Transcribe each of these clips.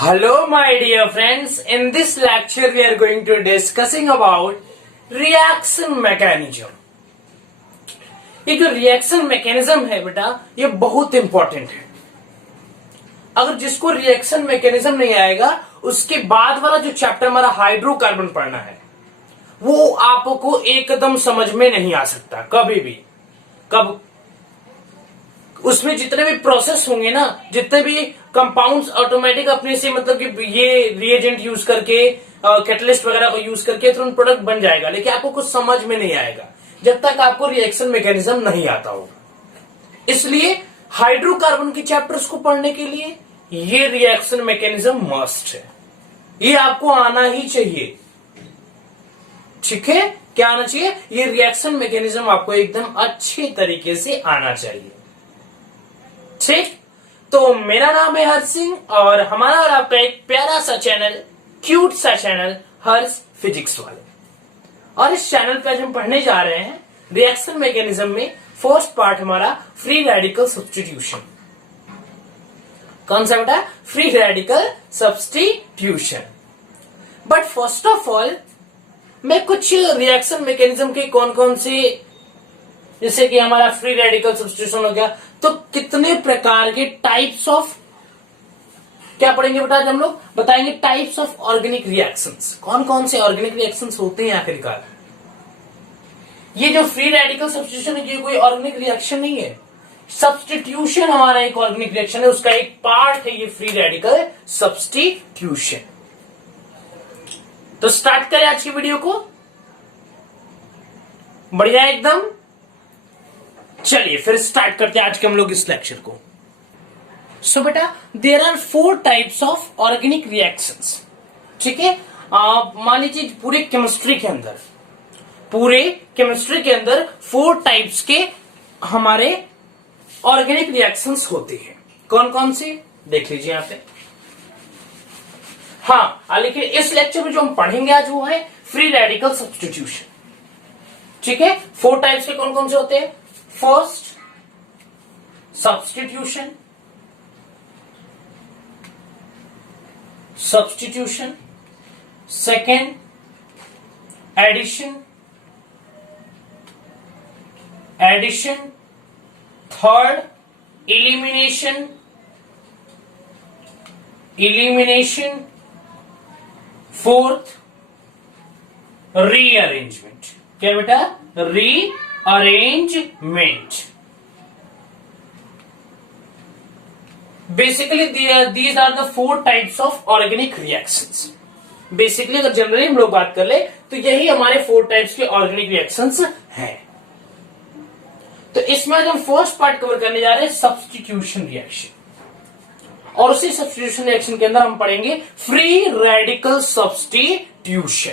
Hello my dear friends, in this lecture we are going to discussing about reaction mechanism. ये जो reaction mechanism है बेटा ये बहुत इंपॉर्टेंट है। अगर जिसको रिएक्शन मैकेनिज्म नहीं आएगा उसके बाद वाला जो चैप्टर हमारा हाइड्रोकार्बन पढ़ना है वो आपको एकदम समझ में नहीं आ सकता कभी भी। कब उसमें जितने भी प्रोसेस होंगे ना, जितने भी कंपाउंड्स ऑटोमेटिक अपने से मतलब कि ये रिएजेंट यूज करके कैटलिस्ट वगैरह को यूज करके तुरंत प्रोडक्ट बन जाएगा, लेकिन आपको कुछ समझ में नहीं आएगा जब तक आपको रिएक्शन मैकेनिज्म नहीं आता होगा। इसलिए हाइड्रोकार्बन के चैप्टर्स को पढ़ने के लिए ये रिएक्शन मैकेनिज्म मस्ट है, ये आपको आना ही चाहिए। ठीक है, क्या आना चाहिए? ये रिएक्शन मैकेनिज्म आपको एकदम अच्छे तरीके से आना चाहिए। ठीक, तो मेरा नाम है हर्ष सिंह और हमारा और आपका एक प्यारा सा चैनल, क्यूट सा चैनल हर्ष फिजिक्स वाले। और इस चैनल पे आज हम पढ़ने जा रहे हैं रिएक्शन मैकेनिज्म में फर्स्ट पार्ट हमारा फ्री रेडिकल सब्स्टिट्यूशन। कौन सा बेटा? Free radical substitution. But first of all मैं कुछ रिएक्शन मैकेनिज्म के कौन कौन से, जैसे कि हमारा फ्री रेडिकल सब्स्टिट्यूशन हो गया, तो कितने प्रकार के टाइप्स ऑफ क्या पढ़ेंगे बेटा? हम लोग बताएंगे टाइप्स ऑफ ऑर्गेनिक रिएक्शंस। कौन कौन से ऑर्गेनिक रिएक्शंस होते हैं आखिरकार। ये जो फ्री रेडिकल सब्स्टिट्यूशन है ये कोई ऑर्गेनिक रिएक्शन नहीं है, सब्स्टिट्यूशन हमारा एक ऑर्गेनिक रिएक्शन है, उसका एक पार्ट है ये फ्री रेडिकल सब्स्टिट्यूशन। तो स्टार्ट करें आज की वीडियो को। बढ़िया एकदम, चलिए फिर स्टार्ट करते हैं आज के हम लोग इस लेक्चर को। सो बेटा there are 4 types of organic reactions. ठीक है, मान लीजिए पूरे केमिस्ट्री के अंदर 4 टाइप्स के हमारे ऑर्गेनिक रिएक्शंस होते हैं। कौन कौन से देख लीजिए यहां पे। हाँ, लेकिन इस लेक्चर में जो हम पढ़ेंगे आज वो है फ्री रेडिकल सब्स्टिट्यूशन। ठीक है, 4 टाइप्स के कौन कौन से होते हैं? First substitution, second addition, third elimination, fourth rearrangement. क्या बेटा? Rearrangement. Basically these are the 4 types of organic reactions. Basically अगर जनरली हम लोग बात कर ले तो यही हमारे 4 टाइप्स के ऑर्गेनिक रिएक्शंस हैं। तो इसमें आज हम फर्स्ट पार्ट कवर करने जा रहे हैं सब्स्टिट्यूशन रिएक्शन, और उसी सब्स्टिट्यूशन रिएक्शन के अंदर हम पढ़ेंगे फ्री रेडिकल सब्स्टिट्यूशन।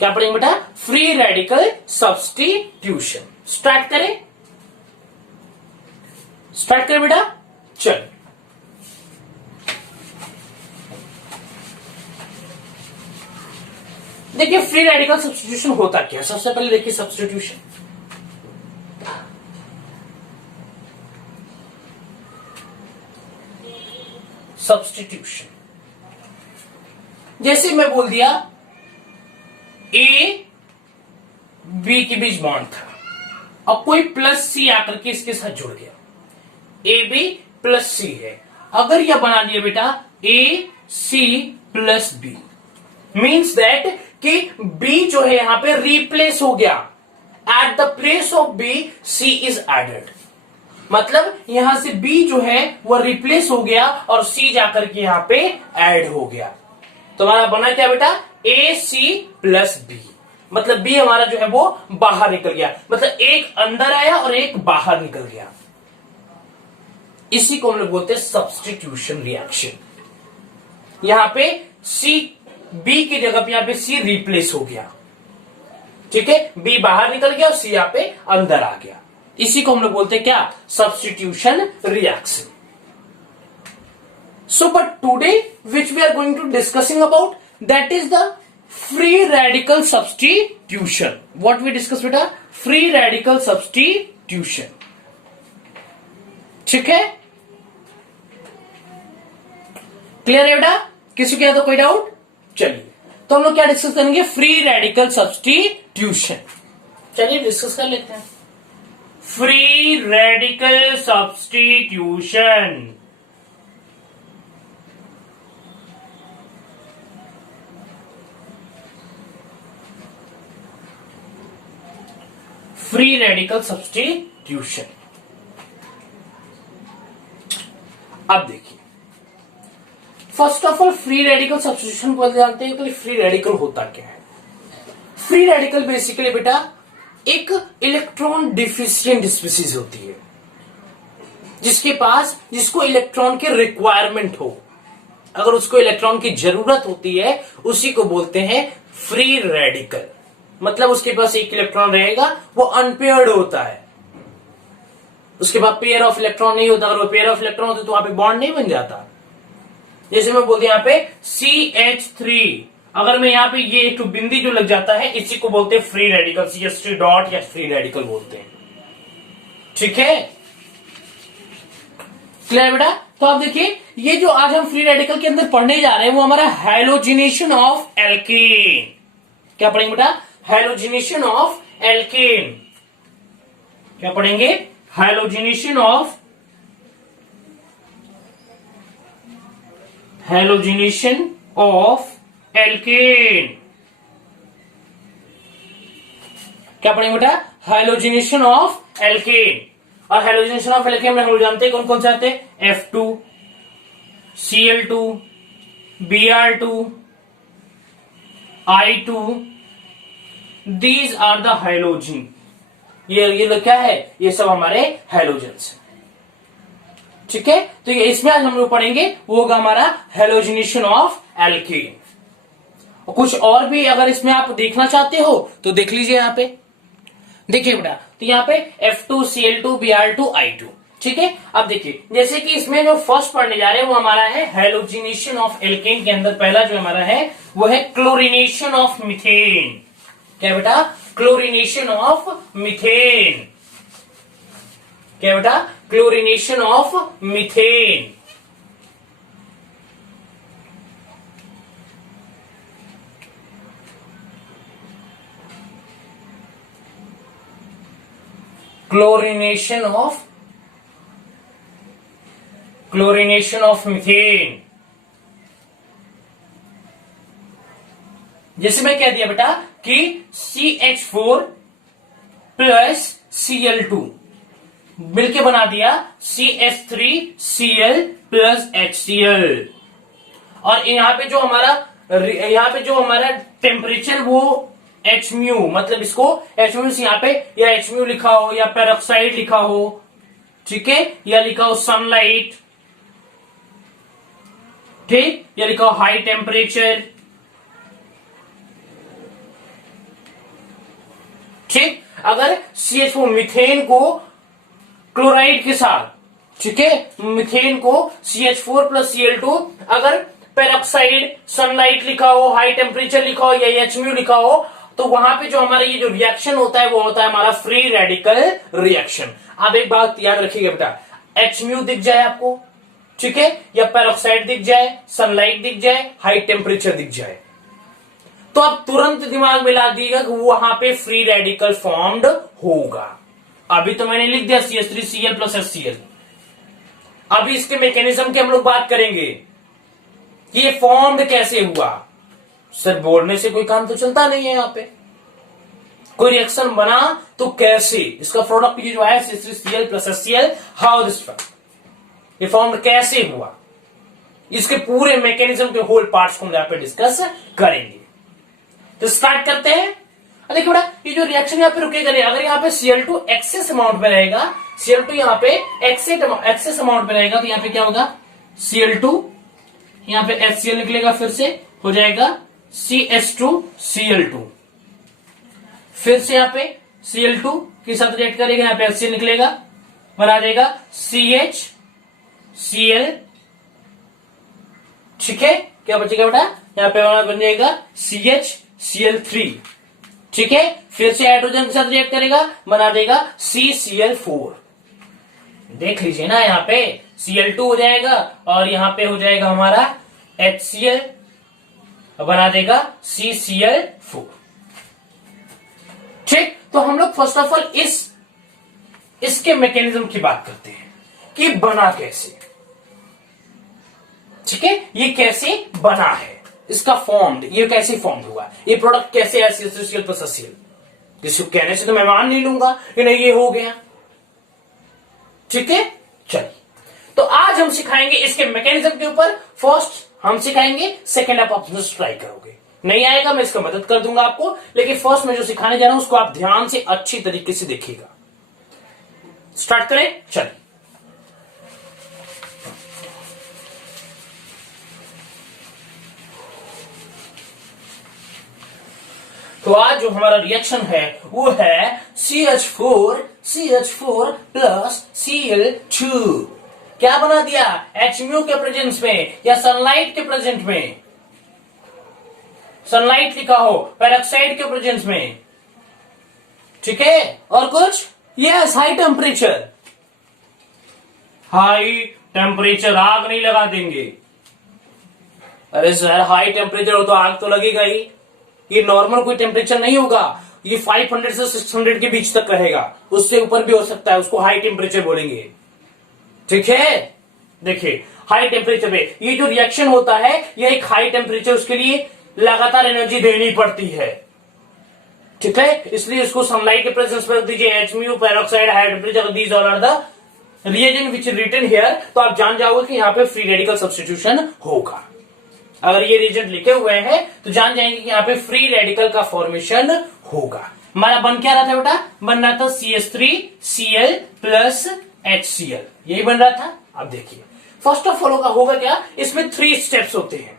क्या पढ़ेंगे बेटा? Free radical substitution. स्टार्ट करें बेटा, चल। देखिए फ्री रेडिकल सब्स्टिट्यूशन होता क्या है। सबसे पहले देखिए सब्स्टिट्यूशन। जैसे मैं बोल दिया ए बी के बीच बॉन्ड था, अब कोई प्लस सी आकर के इसके साथ जुड़ गया, ए बी प्लस सी है। अगर यह बना दिया बेटा a c plus b, means that कि बी जो है यहां पे रिप्लेस हो गया। At the place of b c is added, मतलब यहां से बी जो है वह रिप्लेस हो गया और सी जाकर के यहां पे ऐड हो गया। तो हमारा बना क्या बेटा? ए सी प्लस बी, मतलब बी हमारा जो है वो बाहर निकल गया, मतलब एक अंदर आया और एक बाहर निकल गया। इसी को हम लोग बोलते हैं सब्स्टिट्यूशन रिएक्शन। यहां पे सी, बी की जगह पे यहां पे सी रिप्लेस हो गया। ठीक है, बी बाहर निकल गया और सी यहां पे अंदर आ गया। इसी को हम लोग बोलते हैं क्या? Substitution reaction. So but today which we are going to discussing about that is the free radical substitution. What we discuss बेटा? Free radical substitution. ठीक है, क्लियर है बेटा? किसी के तो कोई डाउट? चलिए तो हम लोग क्या डिस्कस करेंगे? Free radical substitution. चलिए डिस्कस कर लेते हैं। Free radical substitution. Free radical substitution. अब देखिए, first of all free radical substitution को जानते हैं कि फ्री रेडिकल होता क्या है। फ्री रेडिकल बेसिकली बेटा एक इलेक्ट्रॉन डिफिशिएंट स्पीसीज होती है, जिसको इलेक्ट्रॉन की रिक्वायरमेंट हो, अगर उसको इलेक्ट्रॉन की जरूरत होती है उसी को बोलते हैं फ्री रेडिकल। मतलब उसके पास एक इलेक्ट्रॉन रहेगा, वो अनपेयर्ड होता है, उसके बाद पेयर ऑफ इलेक्ट्रॉन नहीं होता। अगर वो पेयर ऑफ इलेक्ट्रॉन होता तो वहां पे बॉन्ड नहीं बन जाता। जैसे मैं बोलते यहां पे CH3, अगर मैं यहां पे ये एक बिंदी जो लग जाता है इसी को बोलते हैं फ्री रेडिकल, CH3 डॉट या फ्री रेडिकल बोलते हैं। ठीक है, क्लियर बेटा? तो आप देखिए, ये जो आज हम फ्री रेडिकल के अंदर पढ़ने जा रहे हैं वो हमारा हैलोजिनेशन ऑफ एल्केन। क्या पढ़ेंगे बेटा? Halogenation of alkene. क्या पढ़ेंगे? Halogenation of alkene. क्या पढ़ेंगे बेटा? Halogenation of alkene. और हैलोजिनेशन ऑफ एल्केन में हम लोग जानते हैं कौन कौन से आते हैं? F2, Cl2, Br2, I2, these are the halogen. ये लोग क्या है? ये सब हमारे हैलोजन्स। ठीक है, तो ये इसमें आज हम लोग पढ़ेंगे वो होगा हमारा हैलोजिनेशन ऑफ एल्केन। और कुछ और भी अगर इसमें आप देखना चाहते हो तो देख लीजिए यहां पे। देखिए बेटा, तो यहाँ पे F2, Cl2, Br2, I2। ठीक है, अब देखिए जैसे कि इसमें जो फर्स्ट पढ़ने जा रहे हैं वो हमारा है हैलोजिनेशन ऑफ एल्केन के अंदर पहला जो हमारा है वो है क्लोरिनेशन ऑफ मीथेन। क्या बेटा? Chlorination of methane. क्या बेटा? Chlorination of methane. Chlorination of methane. जैसे मैं कह दिया बेटा कि CH4 प्लस Cl2 मिलके बना दिया CH3Cl प्लस HCl। और यहाँ पे जो हमारा टेम्परेचर वो H म्यू, मतलब इसको H म्यू यहाँ पे या H म्यू लिखा हो या पेरोक्साइड लिखा हो, ठीक है, या लिखा हो सनलाइट, ठीक, या लिखा हो हाई टेम्परेचर। ठीक, अगर CH4 मीथेन को क्लोराइड के साथ, ठीक है, मीथेन को CH4 प्लस Cl2 अगर पेरोक्साइड, सनलाइट लिखा हो, हाई टेम्परेचर लिखा हो या H म्यू लिखा हो, तो वहां पे जो हमारा ये जो रिएक्शन होता है वो होता है हमारा फ्री रेडिकल रिएक्शन। अब एक बात याद रखिएगा बेटा, H म्यू दिख जाए आपको, ठीक है, या पेरोक्साइड दिख जाए, सनलाइट दिख जाए, हाई टेम्परेचर दिख जाए, तो आप तुरंत दिमाग में ला दीजिएगा कि वहां पे फ्री रेडिकल फॉर्म्ड होगा। अभी तो मैंने लिख दिया CH3Cl प्लस HCl। अभी इसके मैकेनिज्म की हम लोग बात करेंगे, ये फॉर्म्ड कैसे हुआ। सर बोलने से कोई काम तो चलता नहीं है, यहाँ पे कोई रिएक्शन बना तो कैसे, इसका प्रोडक्ट ये जो है CH3Cl plus HCl, how this ये फॉर्म्ड कैसे हुआ, इसके पूरे मैकेनिज्म के होल पार्ट्स को हम यहाँ पे डिस्कस करेंगे। तो स्टार्ट करते हैं। देखिए बेटा, ये जो रिएक्शन यहाँ पे रुकेगा नहीं, अगर यहाँ पे Cl2 एक्सेस अमाउंट में रहेगा, Cl2 यहाँ पे एक्सेस अमाउंट में रहेगा, तो यहाँ पे क्या होगा? Cl2, यहाँ पे HCl निकलेगा, फिर से हो जाएगा CH2Cl2, फिर से यहाँ पे Cl2 के साथ रिएक्ट करेगा, यहाँ पे HCl निकलेगा, बना देगा CHCl। ठीक है, क्या बचेगा बेटा? यहाँ पे बन जाएगा CHCl3। ठीक है, फिर से हाइड्रोजन के साथ रिएक्ट करेगा, बना देगा CCl4। देख लीजिए ना, यहाँ पे Cl2 हो जाएगा और यहाँ पे हो जाएगा हमारा HCl बना देगा CCl4। ठीक, तो हम लोग फर्स्ट ऑफ ऑल इसके मैकेनिज्म की बात करते हैं कि बना कैसे। ठीक है, ये कैसे बना है, इसका फॉर्म्ड, ये कैसे फॉर्म हुआ, ये प्रोडक्ट कैसे HCl प्लस HCl। जिसको कहने से तो मैं मान नहीं लूंगा कि नहीं ये हो गया। ठीक है, चलिए तो आज हम सिखाएंगे इसके मैकेनिज्म के ऊपर। फर्स्ट हम सिखाएंगे, सेकेंड आप अपने ट्राई करोगे, नहीं आएगा मैं इसका मदद कर दूंगा आपको, लेकिन फर्स्ट मैं जो सिखाने जा रहा हूं उसको आप ध्यान से अच्छी तरीके से देखिएगा। स्टार्ट करें, चलिए। तो आज जो हमारा रिएक्शन है वो है CH4 प्लस Cl2। क्या बना दिया, HMU के प्रेजेंस में या सनलाइट के प्रेजेंट में, सनलाइट लिखा हो पेरोक्साइड के प्रेजेंस में। ठीक है, और कुछ, yes high temperature, high temperature, आग नहीं लगा देंगे। अरे सर हाई टेम्परेचर हो तो आग तो लगेगा ही, ये नॉर्मल कोई टेम्परेचर नहीं होगा, ये 500 से 600 के बीच तक रहेगा, उससे ऊपर भी हो सकता है, उसको हाई टेम्परेचर बोलेंगे। ठीक है, देखिए हाई टेम्परेचर पे ये जो रिएक्शन होता है ये एक हाई टेम्परेचर, उसके लिए लगातार एनर्जी देनी पड़ती है। ठीक है, इसलिए इसको सनलाइट के प्रेजेंस में रख दीजिए, HMU peroxide high temperature, these all are the reagent which written here, तो आप जान जाओगे कि यहाँ पे फ्री रेडिकल सब्स्टिट्यूशन होगा। अगर ये रिएजेंट लिखे हुए हैं तो जान जाएंगे कि यहाँ पे फ्री रेडिकल का फॉर्मेशन होगा। हमारा बन क्या रहा था बेटा, बन रहा था CH3Cl प्लस HCl, यही बन रहा था। अब देखिए फर्स्ट ऑफ ऑल होगा क्या, इसमें 3 स्टेप्स होते हैं,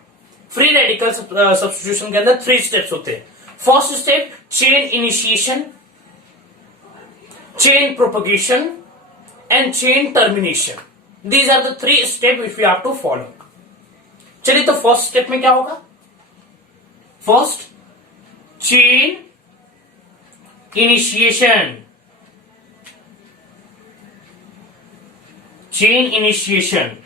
फ्री रेडिकल सब्स्टिट्यूशन के अंदर 3 स्टेप्स होते हैं। First step chain initiation, chain propagation and chain termination, these are the 3 step which we have to follow. चलिए तो फर्स्ट स्टेप में क्या होगा, first chain initiation, chain initiation,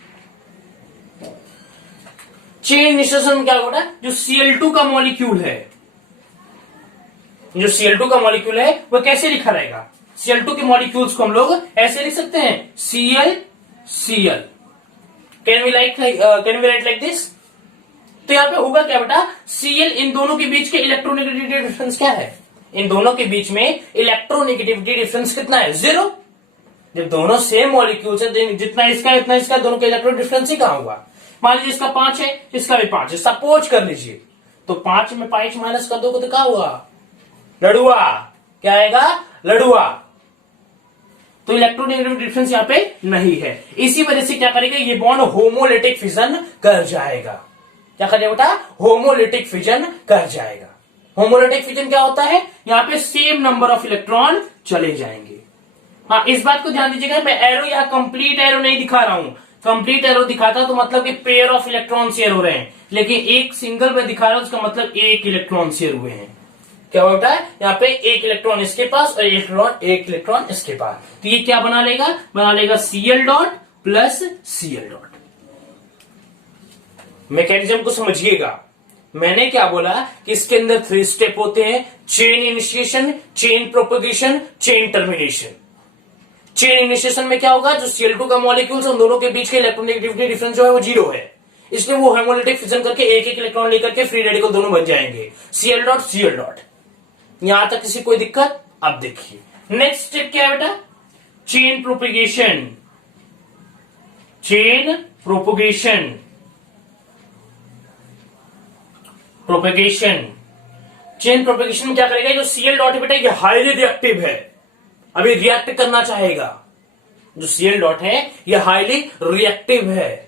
chain initiation में क्या होगा, जो Cl2 का मॉलिक्यूल है, जो Cl2 का मॉलिक्यूल है वो कैसे लिखा रहेगा, Cl2 के मॉलिक्यूल्स को हम लोग ऐसे लिख सकते हैं Cl, can we write like this. तो यहां पे होगा क्या बेटा, Cl, इन दोनों के बीच के इलेक्ट्रोनेगेटिविटी डिफरेंस क्या है, इन दोनों के बीच में इलेक्ट्रोनेगेटिविटी डिफरेंस कितना है, 0। जब दोनों सेम मॉलिक्यूल्स है, जितना इसका इतना इसका, दोनों का इलेक्ट्रॉन डिफरेंस ही कहां हुआ। मान लीजिए इसका 5 है, इसका भी 5 है, सपोज कर लीजिए, तो 5 में 5 माइनस कर दोगे तो क्या हुआ, लड़ुआ, क्या आएगा, लड़ुआ। तो इलेक्ट्रोनेगेटिव डिफरेंस यहां पे नहीं है, इसी वजह से क्या करेगा, ये बॉन्ड होमोलिटिक फिजन कर जाएगा। क्या करेगा बेटा, होमोलिटिक फिजन कर जाएगा। होमोलिटिक फिजन क्या होता है, यहां पे सेम नंबर ऑफ इलेक्ट्रॉन चले जाएंगे। हाँ, इस बात को ध्यान दीजिएगा, मैं एरो यहां कंप्लीट एरो नहीं दिखा रहा हूं, कंप्लीट एरो दिखाता तो मतलब कि पेयर ऑफ इलेक्ट्रॉन शेयर हो रहे हैं, लेकिन एक सिंगल में दिखा रहा हूं, उसका मतलब एक इलेक्ट्रॉन शेयर हुए हैं। क्या होता है, यहाँ पे एक इलेक्ट्रॉन इसके पास और एक इलेक्ट्रॉन इसके पास, तो ये क्या बना लेगा Cl dot plus Cl dot. Mechanism को समझिएगा, मैंने क्या बोला कि इसके अंदर 3 स्टेप होते हैं, chain initiation, chain propagation, chain termination. Chain initiation में क्या होगा, जो Cl2 का मॉलिक्यूल्स उन दोनों के बीच के इलेक्ट्रोनेगेटिविटी डिफरेंस जो है वो 0 है, इसलिए वो होमोलिटिक फिजन करके एक इलेक्ट्रॉन लेकर के फ्री रेडिकल दोनों बन जाएंगे, Cl डॉट। यहां तक किसी कोई दिक्कत। अब देखिए नेक्स्ट स्टेप क्या है बेटा, chain propagation, chain propagation, chain propagation में क्या करेगा, जो Cl डॉट बेटा ये हाईली रिएक्टिव है, अभी रिएक्ट करना चाहेगा, जो Cl डॉट है ये हाईली रिएक्टिव है,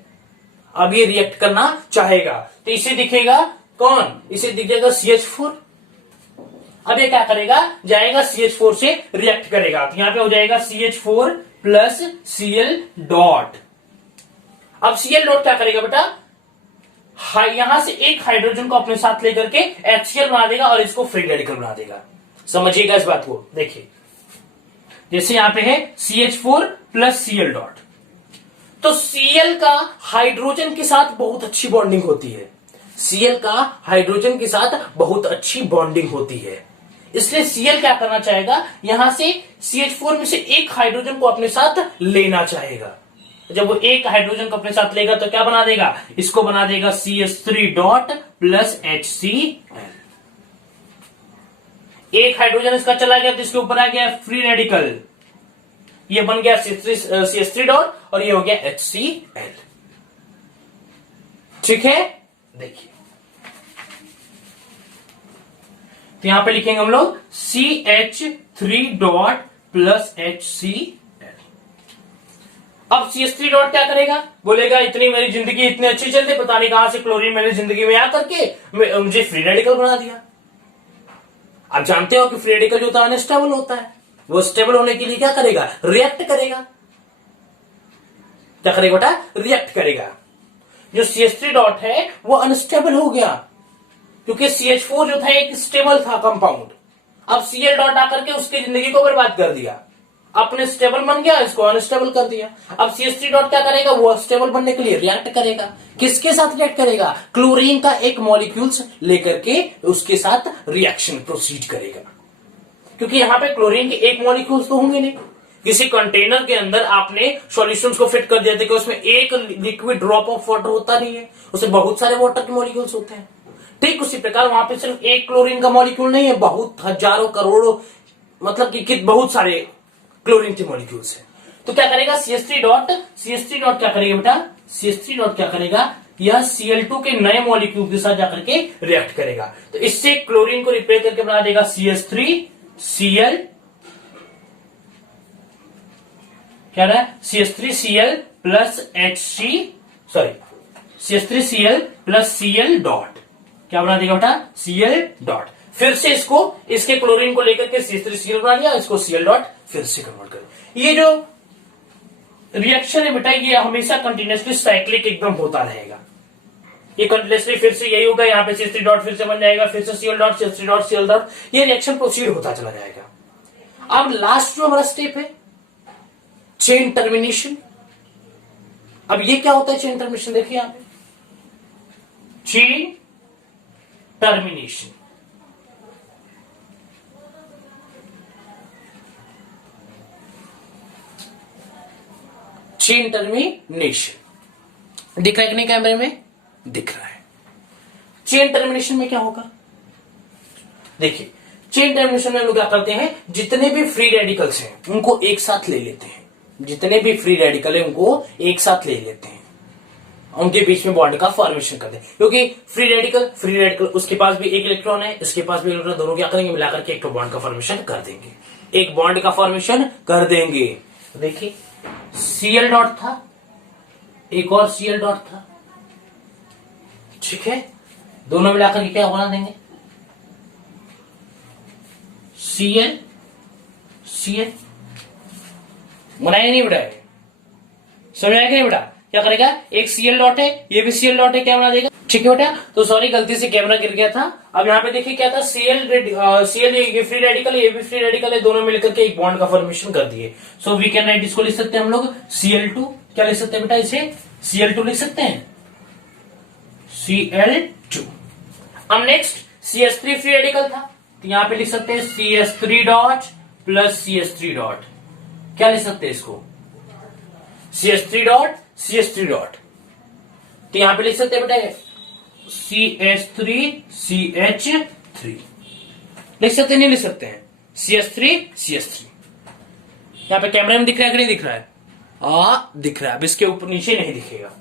अब ये रिएक्ट करना चाहेगा, तो इसे दिखेगा कौन, इसे दिखेगा CH4। अब ये क्या करेगा, जाएगा CH4 से रिएक्ट करेगा, तो यहां पे हो जाएगा CH4 प्लस Cl डॉट। अब Cl डॉट क्या करेगा बेटा, यहां से एक हाइड्रोजन को अपने साथ लेकर के HCl बना देगा और इसको फ्री रेडिकल बना देगा। समझिएगा इस बात को, देखिए जैसे यहां पे है CH4 प्लस Cl डॉट, तो Cl का हाइड्रोजन के साथ बहुत अच्छी बॉन्डिंग होती है, Cl का हाइड्रोजन के साथ बहुत अच्छी बॉन्डिंग होती है, इसलिए Cl क्या करना चाहेगा, यहां से CH4 में से एक हाइड्रोजन को अपने साथ लेना चाहेगा। जब वो एक हाइड्रोजन को अपने साथ लेगा तो क्या बना देगा, इसको बना देगा CH3 डॉट प्लस HCl। एक हाइड्रोजन इसका चला गया तो इसके ऊपर आ गया फ्री रेडिकल, ये बन गया CH3 डॉट और ये हो गया HCl। ठीक है, देखिए तो यहां पे लिखेंगे हम लोग CH3 डॉट प्लस HCl। अब CH3 डॉट क्या करेगा, बोलेगा इतनी मेरी जिंदगी इतनी अच्छी चलती, पता नहीं कहां से क्लोरीन मेरी जिंदगी में आ करके मुझे फ्री रेडिकल बना दिया। आप जानते हो कि फ्री रेडिकल जो होता है अनस्टेबल होता है, वो स्टेबल होने के लिए क्या करेगा, रिएक्ट करेगा। क्या करेगा बेटा, रिएक्ट करेगा। जो CH3 डॉट है वो अनस्टेबल हो गया क्योंकि CH4 जो था एक स्टेबल था कंपाउंड, अब Cl डॉट आकर के उसकी जिंदगी को बर्बाद कर दिया, अपने स्टेबल बन गया, इसको अनस्टेबल कर दिया। अब CH3 डॉट क्या करेगा, वो स्टेबल बनने के लिए रिएक्ट करेगा। किसके साथ रिएक्ट करेगा, क्लोरीन का एक मॉलिक्यूल्स लेकर के उसके साथ रिएक्शन प्रोसीड करेगा, क्योंकि यहां पे क्लोरीन के एक मॉलिक्यूल्स तो होंगे नहीं। किसी कंटेनर के अंदर आपने सॉल्यूशंस को फिट कर दिया था कि उसमें एक लिक्विड ड्रॉप ऑफ वाटर होता नहीं है, उसमें बहुत सारे वाटर के मॉलिक्यूल्स होते हैं। ठीक उसी प्रकार वहां पे सिर्फ एक क्लोरीन का मॉलिक्यूल नहीं है, बहुत हजारों करोड़ों, मतलब कि बहुत सारे क्लोरीन के मॉलिक्यूल्स हैं। तो क्या करेगा CH3 डॉट क्या करेगा बेटा, CH3 डॉट क्या करेगा, यह Cl2 के नए मॉलिक्यूल के साथ जाकर के रिएक्ट करेगा। तो इससे क्लोरीन को रिप्लेस करके बना देगा CH3Cl, क्या रहा है, CH3Cl plus CH3Cl plus Cl dot, क्या बना देगा बेटा, Cl डॉट। फिर से इसको इसके क्लोरीन को लेकर के CH3Cl बना दिया, इसको Cl डॉट फिर से कन्वर्ट कर। ये जो रिएक्शन है बेटा ये हमेशा कंटिन्यूसली साइक्लिक एकदम होता रहेगा, ये कंटिन्यूसली फिर से यही होगा, यहाँ पे CH3 डॉट फिर से बन जाएगा, फिर से Cl dot, CH3 dot, Cl dot, ये रिएक्शन प्रोसीड होता चला जाएगा। अब लास्ट जो हमारा स्टेप है चेन टर्मिनेशन। अब ये क्या होता है चेन टर्मिनेशन, देखिए यहां पे चेन टर्मिनेशन। चेन टर्मिनेशन दिख रहा है कि नहीं, कैमरे में दिख रहा है। चेन टर्मिनेशन में क्या होगा, देखिए चेन टर्मिनेशन में हम लोग क्या करते हैं, जितने भी फ्री रेडिकल्स हैं उनको एक साथ ले लेते हैं, जितने भी फ्री रेडिकल है उनको एक साथ ले लेते हैं, उनके बीच में बॉन्ड का फॉर्मेशन करते हैं। क्योंकि फ्री रेडिकल उसके पास भी एक इलेक्ट्रॉन है, इसके पास भी इलेक्ट्रॉन, दोनों क्या करेंगे, मिलाकर के एक तो बॉन्ड का फॉर्मेशन कर देंगे, एक बॉन्ड का फॉर्मेशन कर देंगे। देखिए Cl डॉट था, एक और Cl डॉट था, ठीक है, दोनों मिलाकर के क्या बना देंगे, Cl बनाया नहीं बेटा, समझाया कि नहीं बेटा, क्या करेगा, एक Cl डॉट है, ये भी Cl डॉट है, क्या बना देगा, ठीक है बेटा। तो सॉरी गलती से कैमरा गिर गया था। अब यहाँ पे देखिए क्या था, Cl ये फ्री रेडिकल है, ये भी फ्री रेडिकल है, दोनों मिलकर के एक बॉन्ड का फॉर्मेशन कर दिए। सो वी कैन राइट, इसको लिख सकते हैं हम लोग Cl2, क्या लिख सकते हैं बेटा, इसे Cl2 लिख सकते हैं, Cl2। अब नेक्स्ट CH3 फ्री रेडिकल था, तो यहां पे लिख सकते हैं CH3 dot plus CH3 dot, क्या लिख सकते हैं इसको, CH3 डॉट CH3 डॉट, तो यहां पे लिख सकते हैं बेटा CH3 CH3, लिख सकते नहीं लिख सकते हैं, CH3 CH3। यहां पे कैमरे में दिख रहा है कि नहीं दिख रहा है, दिख रहा है, अब इसके ऊपर नीचे नहीं दिखेगा,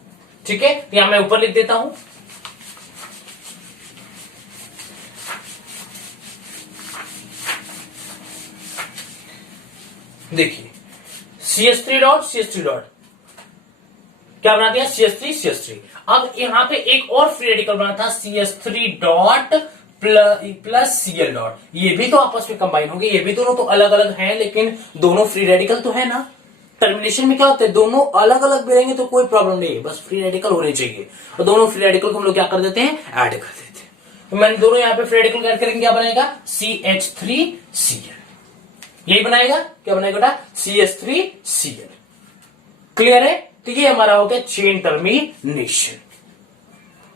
ठीक है। तो यहां मैं ऊपर लिख देता हूं, देखिए CH3 डॉट CH3 डॉट, क्या बना दिया, CH3 CH3। अब यहां पे एक और फ्री रेडिकल बना था CH3 dot plus Cl dot, ये भी तो आपस में कंबाइन होंगे, ये भी दोनों तो अलग अलग हैं लेकिन दोनों फ्री रेडिकल तो है ना। टर्मिनेशन में क्या होता है, दोनों अलग अलग भी रहेंगे तो कोई प्रॉब्लम नहीं है, बस फ्री रेडिकल होने चाहिए, और दोनों फ्री रेडिकल को हम लोग क्या कर देते हैं, ऐड कर देते हैं। तो मैंने दोनों यहाँ पे फ्री रेडिकल ऐड करेंगे, क्या बनेगा CH3Cl, यही बनाएगा, क्या बनाएगा बेटा CH3Cl, क्लियर है। तो ये हमारा हो गया चेन टर्मिनेशन।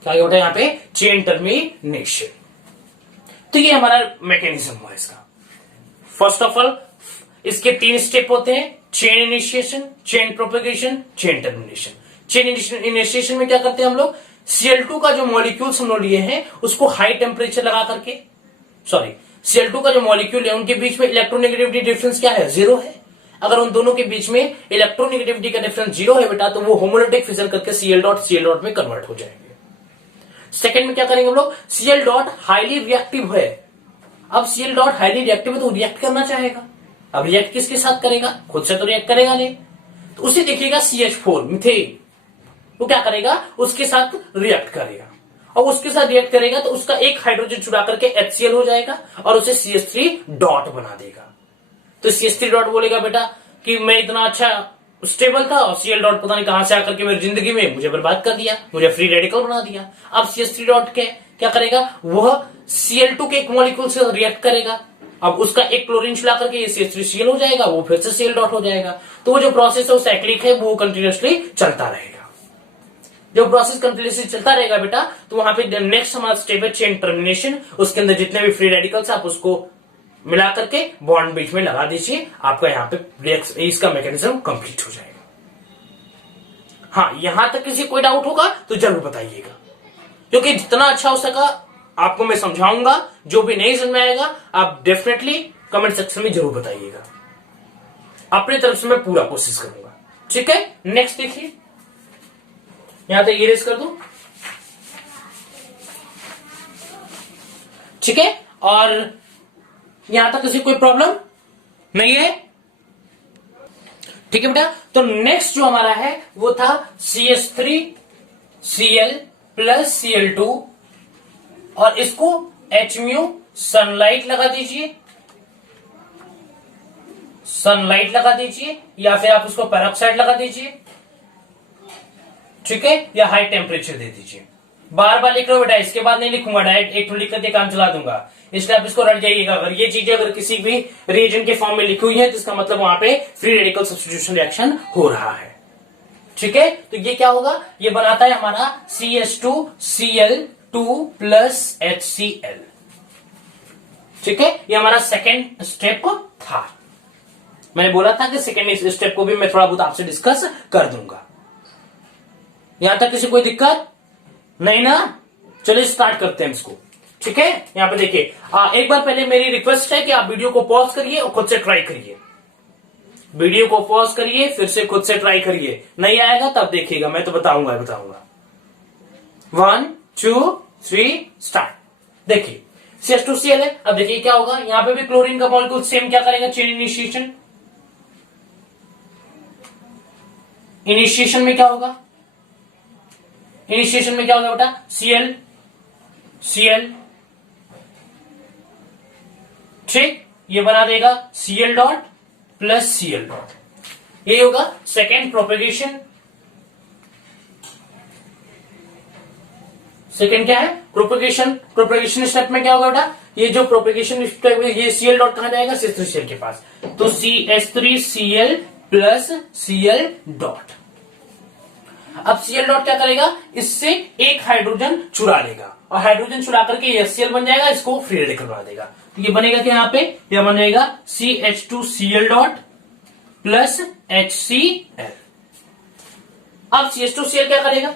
क्या होता है यहाँ पे? Chain termination. तो ये हमारा मैकेनिज्म हुआ इसका। फर्स्ट ऑफ ऑल इसके 3 स्टेप होते हैं, chain initiation, chain propagation, chain termination. Chain initiation में क्या करते हैं हम लोग? Cl2 का जो मॉलिक्यूल्स हम लोग लिए हैं उसको हाई टेम्परेचर लगा करके, सॉरी Cl2 का जो मॉलिक्यूल है उनके बीच में इलेक्ट्रोनेगेटिविटी डिफरेंस क्या है? 0 है। अगर उन दोनों के बीच में इलेक्ट्रोनेगेटिविटी का डिफरेंस 0 है बेटा, तो वो होमोलिटिक फिजन करके Cl डॉट में कन्वर्ट हो जाएंगे। सेकेंड में क्या करेंगे हम लोग? Cl डॉट हाईली रिएक्टिव है। अब Cl डॉट हाईली रिएक्टिव है तो रिएक्ट करना चाहेगा। अब रिएक्ट किसके साथ करेगा? खुद से तो रिएक्ट करेगा नहीं, तो उसे देखिएगा CH4 मिथेन, वो क्या करेगा? उसके साथ रिएक्ट करेगा, और उसके साथ रिएक्ट करेगा तो उसका एक हाइड्रोजन चुरा करके HCl हो जाएगा और उसे CH3 डॉट बना देगा। तो CH3 डॉट बोलेगा बेटा कि मैं इतना अच्छा स्टेबल था और Cl डॉट पता नहीं कहां से आकर के मेरी जिंदगी में मुझे बर्बाद कर दिया, मुझे फ्री रेडिकल बना दिया। अब CH3 डॉट क्या करेगा? वह Cl2 के एक मॉलिक्यूल से रिएक्ट करेगा। अब उसका एक क्लोरीन चला करके ये CH3Cl हो जाएगा, वो फिर से Cl डॉट हो जाएगा। तो वो जो प्रोसेस है वो साइक्लिक है, वो कंटिन्यूअसली चलता रहेगा। जब प्रोसेस कंटिन्यूअसली चलता रहेगा बेटा, तो वहां पे नेक्स्ट हमारा स्टेप है चेन टर्मिनेशन। उसके अंदर जितने भी फ्री रेडिकल्स आप उसको मिला करके बॉन्ड बीच में लगा दीजिए, आपका यहाँ पे इसका मैकेनिज्म कंप्लीट हो जाएगा। हाँ, यहां तक किसी कोई डाउट होगा तो जरूर बताइएगा, क्योंकि जितना अच्छा हो सका आपको मैं समझाऊंगा। जो भी नहीं समझ में आएगा आप डेफिनेटली कमेंट सेक्शन में जरूर बताइएगा। अपनी तरफ से मैं पूरा कोशिश करूंगा। ठीक है, नेक्स्ट देखिए, यहां तक इरेज कर दूं। ठीक है, और यहां तक किसी कोई प्रॉब्लम नहीं है? ठीक है बेटा, तो नेक्स्ट जो हमारा है वो था CH3Cl प्लस Cl2, और इसको Hμ सनलाइट लगा दीजिए, सनलाइट लगा दीजिए, या फिर आप उसको पेरोक्साइड लगा दीजिए। ठीक है, या हाई टेम्परेचर दे दीजिए। बार बार लिख रहे हो बेटा, इसके बाद नहीं लिखूंगा, डायरेक्ट एक लिख करके काम चला दूंगा, इसलिए आप इसको रट जाइएगा। अगर ये चीजें अगर किसी भी रिएजेंट के फॉर्म में लिखी हुई है तो इसका मतलब वहां पे फ्री रेडिकल सब्स्टिट्यूशन रिएक्शन हो रहा है। ठीक है, तो ये क्या होगा? ये बनाता है हमारा CH2Cl2 प्लस HCl। ठीक है, ये हमारा सेकेंड स्टेप था। मैंने बोला था कि सेकेंड स्टेप को भी मैं थोड़ा बहुत आपसे डिस्कस कर दूंगा। यहां तक किसी कोई दिक्कत नहीं ना? चलिए स्टार्ट करते हैं इसको। ठीक है, यहां पे देखिए, एक बार पहले मेरी रिक्वेस्ट है कि आप वीडियो को पॉज करिए और खुद से ट्राई करिए। वीडियो को पॉज करिए, फिर से खुद से ट्राई करिए। नहीं आएगा तब देखिएगा, मैं तो बताऊंगा। 1 2 3 स्टार्ट। देखिए CH2Cl है। अब देखिए क्या होगा, यहां पे भी क्लोरीन का मॉलिक्यूल सेम क्या करेगा? Chain initiation. इनिशिएशन में क्या होगा? इनिशिएशन में क्या होगा बेटा? Cl ठीक, ये बना देगा Cl dot plus Cl dot, ये होगा सेकेंड प्रोपेगेशन। सेकेंड क्या है? प्रोपेगेशन। प्रोपेगेशन स्टेप में क्या होगा बेटा? ये जो प्रोपेगेशन स्टेप है, ये Cl डॉट कहां जाएगा? CH3Cl के पास, तो CH3Cl प्लस Cl डॉट। अब Cl डॉट क्या करेगा? इससे एक हाइड्रोजन चुरा लेगा, और हाइड्रोजन चुरा करके HCl बन जाएगा, इसको फ्री रेडिकल बना देगा। तो ये बनेगा क्या? यहाँ पे यह बन जाएगा CH2Cl डॉट प्लस HCl। अब CH2Cl क्या करेगा?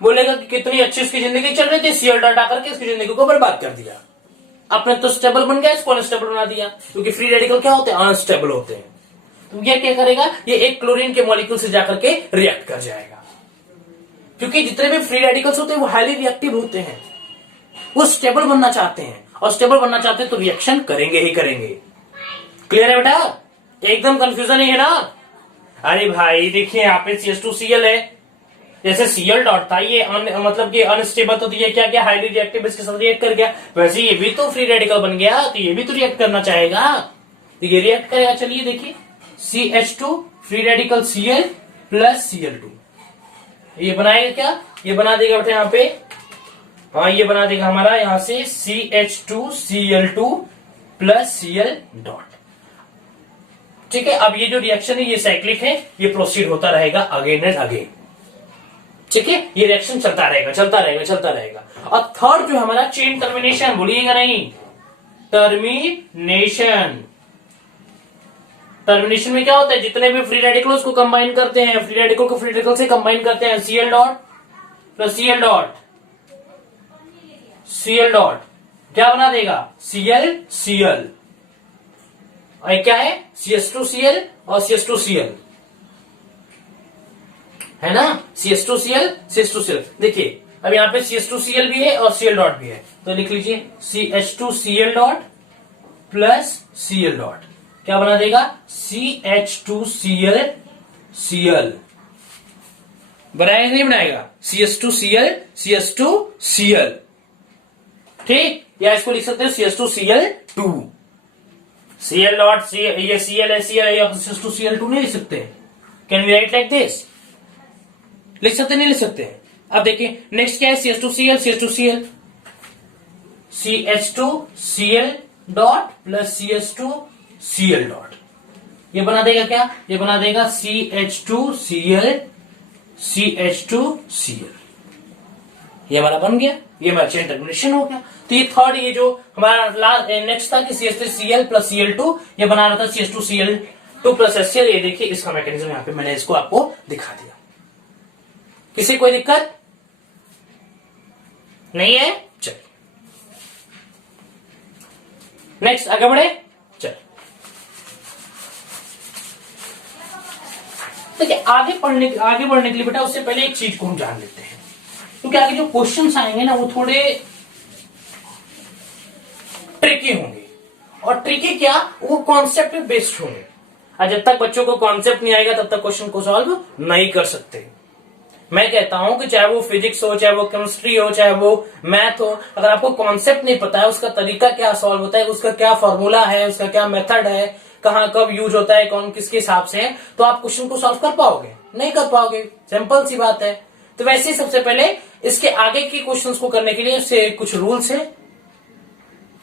बोलेगा कि कितनी अच्छी उसकी जिंदगी चल रही थी, Cl डॉट आकर के इसकी जिंदगी को बर्बाद कर दिया। अपने तो स्टेबल बन गया, इसको अनस्टेबल बना दिया, क्योंकि फ्री रेडिकल क्या होते हैं? अनस्टेबल होते हैं। तो ये क्या करेगा? ये एक क्लोरीन के मॉलिक्यूल से जाकर के रिएक्ट कर जाएगा, क्योंकि जितने भी फ्री रेडिकल्स होते हैं वो हाईली रिएक्टिव होते हैं, वो स्टेबल बनना चाहते हैं, और स्टेबल बनना चाहते हैं तो रिएक्शन करेंगे ही करेंगे। क्लियर है बेटा? एकदम कंफ्यूजन ही है ना? अरे भाई देखिए, यहाँ पे CH2Cl है, जैसे Cl डॉट था ये मतलब कि अनस्टेबल, तो ये क्या क्या हाईली रिएक्टिव इसके साथ रिएक्ट कर गया। वैसे ये भी तो फ्री रेडिकल बन गया, तो ये भी तो रिएक्ट करना चाहेगा, तो ये रिएक्ट करेगा। चलिए देखिए, CH2 free radical Cl plus Cl2, ये बनाएगा क्या? ये बना देगा बेटा यहाँ पे, हाँ ये बना देगा हमारा यहां से CH2Cl2 प्लस Cl डॉट। ठीक है, अब ये जो रिएक्शन है ये साइक्लिक है, ये प्रोसीड होता रहेगा अगेन एंड अगेन। ठीक है, ये रिएक्शन चलता रहेगा चलता रहेगा चलता रहेगा। और थर्ड जो हमारा चेन टर्मिनेशन, भूलिएगा नहीं, टर्मिनेशन। टर्मिनेशन में क्या होता है, जितने भी फ्री रेडिकल्स को कंबाइन करते हैं, फ्री रेडिकल को फ्री रेडिकल से कंबाइन करते हैं, Cl dot plus Cl dot, Cl dot क्या बना देगा, Cl Cl, और क्या है CH2Cl और CH2Cl, है ना, CH2Cl CH2Cl। देखिए अब यहां पे CH2Cl भी है और Cl डॉट भी है, तो लिख लीजिए CH2Cl dot plus Cl dot क्या बना देगा, CH2Cl Cl। बनाएगा नहीं बनाएगा, CH2Cl CH2Cl, ठीक, या इसको लिख सकते हो CH2Cl2, Cl डॉट ये Cl है, Cl है, या CH2Cl2 नहीं लिख सकते, can we write like this, लिख सकते नहीं लिख सकते। अब देखिए नेक्स्ट क्या है, CH2Cl CH2Cl, CH2Cl dot plus CH2Cl dot, ये बना देगा क्या, ये बना देगा CH2Cl CH2Cl, ये हमारा बन गया, ये हमारा चेन टर्मिनेशन हो गया। तो ये थर्ड, ये जो हमारा लास्ट नेक्स्ट था कि CH3Cl प्लस Cl2, ये बना रहा था CH2Cl2 प्लस HCl। ये देखिए इसका मैकेनिज्म यहाँ पे मैंने इसको आपको दिखा दिया। किसी कोई दिक्कत नहीं है, चलिए नेक्स्ट आगे बढ़े। चलिए देखिए आगे बढ़ने के लिए बेटा उससे पहले एक चीज को हम जान लेते हैं, क्योंकि आगे जो क्वेश्चंस आएंगे ना वो थोड़े ट्रिकी होंगे, और ट्रिकी क्या, वो कॉन्सेप्ट पे बेस्ड होंगे, और जब तक बच्चों को कॉन्सेप्ट नहीं आएगा तब तक क्वेश्चन को सॉल्व नहीं कर सकते। मैं कहता हूं कि चाहे वो फिजिक्स हो, चाहे वो केमिस्ट्री हो, चाहे वो मैथ हो, अगर आपको कॉन्सेप्ट नहीं पता है, उसका तरीका क्या सॉल्व होता है, उसका क्या फॉर्मूला है, उसका क्या मेथड है, कहां कब यूज होता है, कौन किसके हिसाब से है, तो आप क्वेश्चन को सॉल्व कर पाओगे, नहीं कर पाओगे, सिंपल सी बात है। तो वैसे ही सबसे पहले इसके आगे के क्वेश्चंस को करने के लिए उससे कुछ रूल्स है,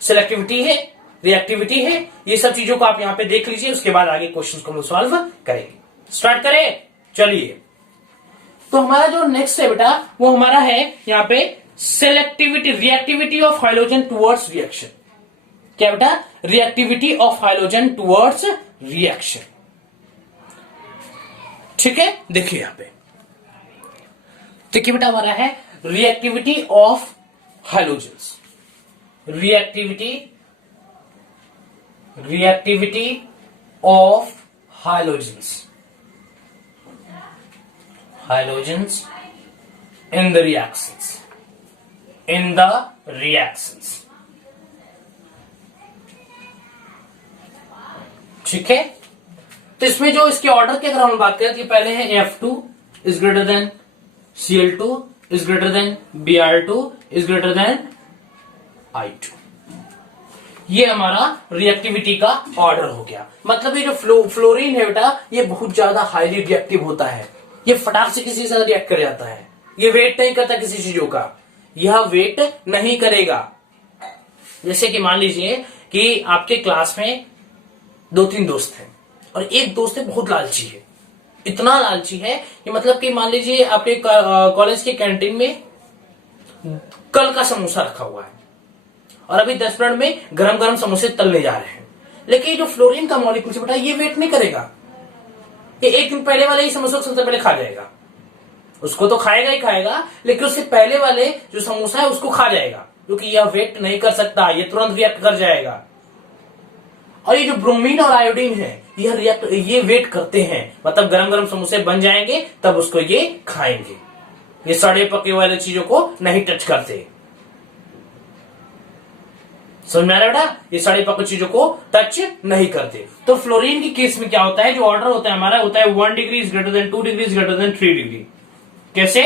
सिलेक्टिविटी है, रिएक्टिविटी है, ये सब चीजों को आप यहां पे देख लीजिए, उसके बाद आगे क्वेश्चंस को हम सॉल्व करेंगे। स्टार्ट करें, चलिए। तो हमारा जो नेक्स्ट है बेटा वो हमारा है यहां पे selectivity, reactivity of hydrogen towards reaction. क्या बेटा, reactivity of hydrogen towards reaction, ठीक है। देखिए यहां पे देखिए बेटा हमारा है reactivity of hydrogens, reactivity of hydrogens in the reactions, ठीक है। तो इसमें जो इसके ऑर्डर की अगर हम बात करें तो पहले है F2 is greater then Cl2 is greater then Br2 is greater then I2। ये हमारा रिएक्टिविटी का ऑर्डर हो गया। मतलब ये जो फ्लोरीन है बेटा ये बहुत ज्यादा हाईली रिएक्टिव होता है, ये फटाक से किसी से रिएक्ट कर जाता है, ये वेट नहीं करता किसी चीजों का, यह वेट नहीं करेगा। जैसे कि मान लीजिए कि आपके क्लास में 2-3 दोस्त हैं और एक दोस्त है बहुत लालची है, इतना लालची है कि मतलब कि मान लीजिए आपके कॉलेज के कैंटीन में कल का समोसा रखा हुआ है और अभी 10 मिनट में गरम गरम समोसे तलने जा रहे हैं, लेकिन ये जो फ्लोरीन का मॉलिक्यूल है बेटा ये वेट नहीं करेगा, ये एक दिन पहले वाले ही समोसा सबसे पहले खा जाएगा, उसको तो खाएगा ही खाएगा लेकिन उससे पहले वाले जो समोसा है उसको खा जाएगा, क्योंकि यह वेट नहीं कर सकता, ये तुरंत रिएक्ट कर जाएगा। और ये जो ब्रोमीन और आयोडीन है ये वेट करते हैं, मतलब गरम गरम समोसे बन जाएंगे तब उसको ये खाएंगे, ये सड़े पके वाले चीजों को नहीं टच करते। समझ में आ रहा है बेटा, ये सड़े पके चीजों को टच नहीं करते। तो फ्लोरीन की केस में क्या होता है, जो ऑर्डर होता है हमारा होता है 1 degree is greater than 2 degree is greater then 3 degree. कैसे,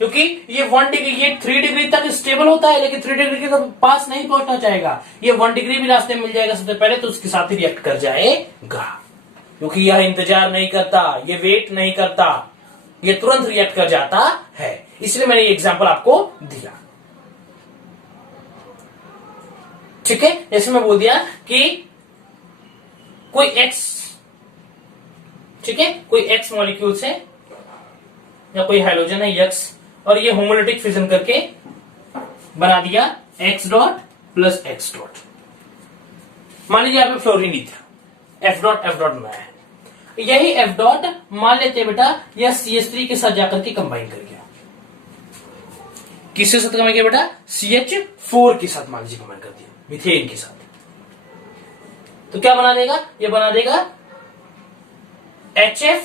क्योंकि ये 1 डिग्री ये 3 डिग्री तक स्टेबल होता है लेकिन 3 डिग्री के पास नहीं पहुंचना चाहेगा, ये 1 डिग्री भी रास्ते में मिल जाएगा सबसे पहले तो उसके साथ ही रिएक्ट कर जाएगा, क्योंकि यह इंतजार नहीं करता, ये वेट नहीं करता, ये तुरंत रिएक्ट कर जाता है। इसलिए मैंने ये एग्जांपल आपको दिया, ठीक है। जैसे मैं बोल दिया कि कोई X ठीक है, कोई एक्स मॉलिक्यूल्स है या कोई हाइड्रोजन है एक्स, और ये होमोलिटिक फिजन करके बना दिया x dot plus x dot. मान लीजिए यहाँ पे फ्लोरीन ही था, एफ डॉट में है, यही एफ डॉट मान लेते हैं बेटा यह CH3 के साथ जाकर के कंबाइन कर गया। किसके साथ कंबाइन किया बेटा? CH4 के साथ मान लीजिए कंबाइन कर दिया, मिथेन के साथ। तो क्या बना देगा? ये बना देगा HF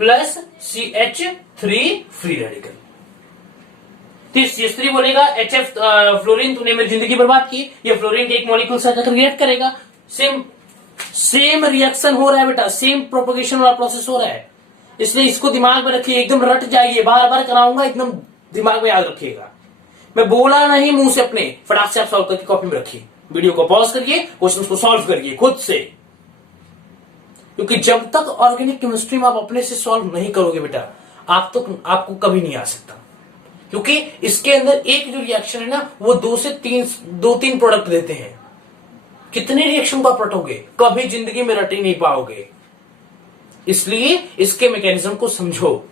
plus CH3 free radical. तो CH3 बोलेगा HF फ्लोरीन तूने मेरी जिंदगी बर्बाद की, ये फ्लोरीन के एक मॉलिक्यूल साथ जाकर रिएक्ट करेगा। सेम रिएक्शन हो रहा है बेटा, सेम प्रोपोगेशन वाला प्रोसेस हो रहा है, इसलिए इसको दिमाग में रखिए, एकदम रट जाइए, बार बार कराऊंगा, एकदम दिमाग में याद रखिएगा। मैं बोला नहीं मुंह से अपने, फटाक से आप सॉल्व करके कॉपी में रखिए, वीडियो को पॉज करिए, क्वेश्चन को सॉल्व करिए खुद से, क्योंकि जब तक ऑर्गेनिक केमिस्ट्री में आप अपने से सॉल्व नहीं करोगे बेटा, आपको कभी नहीं आ सकता। क्योंकि इसके अंदर एक जो रिएक्शन है ना, वो दो तीन प्रोडक्ट देते हैं। कितने रिएक्शन को आप रटोगे? कभी जिंदगी में रट ही नहीं पाओगे। इसलिए इसके मैकेनिज्म को समझो,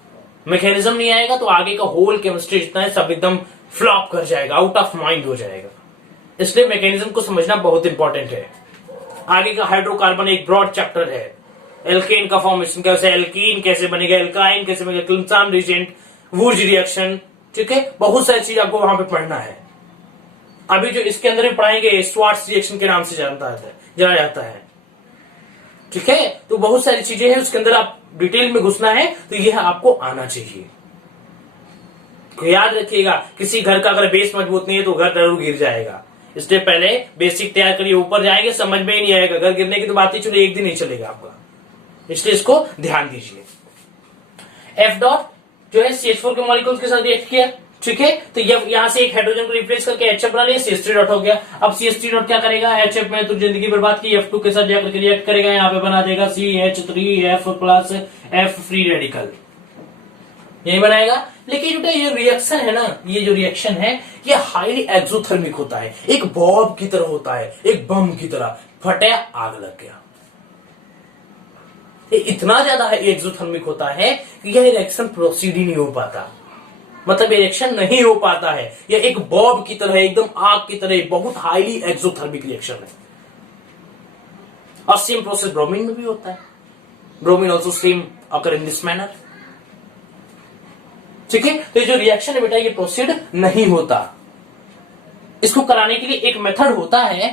मैकेनिज्म नहीं आएगा तो आगे का होल केमिस्ट्री जितना है सब एकदम फ्लॉप कर जाएगा, आउट ऑफ माइंड हो जाएगा। इसलिए मैकेनिज्म को समझना बहुत इंपॉर्टेंट है। आगे का हाइड्रोकार्बन एक ब्रॉड चैप्टर है, एल्केन का फॉर्मेशन कैसे, एल्कीन कैसे बनेगा, एल्काइन कैसे बनेगा, क्लिम्सान रिएजेंट, वुर्ज रिएक्शन, ठीक है, बहुत सारी चीज आपको वहां पे पढ़ना है। अभी जो इसके अंदर भी पढ़ाएंगे स्वार्ट्स रिएक्शन के नाम से जाना जाता है, ठीक है। तो बहुत सारी चीजें हैं उसके अंदर, आप डिटेल में घुसना है तो यह आपको आना चाहिए। तो याद रखिएगा, किसी घर का अगर बेस मजबूत नहीं है तो घर जरूर गिर जाएगा। इसलिए पहले बेसिक तैयार करिए, ऊपर जाएंगे समझ में ही नहीं आएगा, घर गिरने की तो बात ही चलिए, एक दिन नहीं चलेगा आपका। इसलिए इसको ध्यान दीजिए। एफ डॉट जो है CH4 के मॉलिक्यूल्स के साथ रिएक्ट किया, ठीक है, तो यहां से एक हाइड्रोजन को रिप्लेस करके HF बना लिया, CH3 डॉट हो गया। अब CH3 डॉट क्या करेगा? HF में तो जिंदगी बर्बाद की, F2 के साथ जाकर रिएक्ट करेगा, यहाँ पे बना देगा CH3F plus F free radical, यही बनाएगा। लेकिन बेटा ये रिएक्शन है ना, ये जो रिएक्शन है ये हाईली एक्सोथर्मिक होता है, एक बॉम्ब की तरह होता है, एक बम की तरह, फटे आग लग गया। ये इतना ज्यादा एक्सोथर्मिक होता है कि यह रिएक्शन प्रोसीड ही नहीं हो पाता, मतलब रिएक्शन नहीं हो पाता है। यह एक बॉम्ब की तरह, एकदम आग की तरह, बहुत हाईली एक्सोथर्मिक रिएक्शन है। और सेम प्रोसेस ब्रोमीन में भी होता है, bromine also same occur in this manner, ठीक है। तो ये जो रिएक्शन है बेटा ये प्रोसीड नहीं होता। इसको कराने के लिए एक मेथड होता है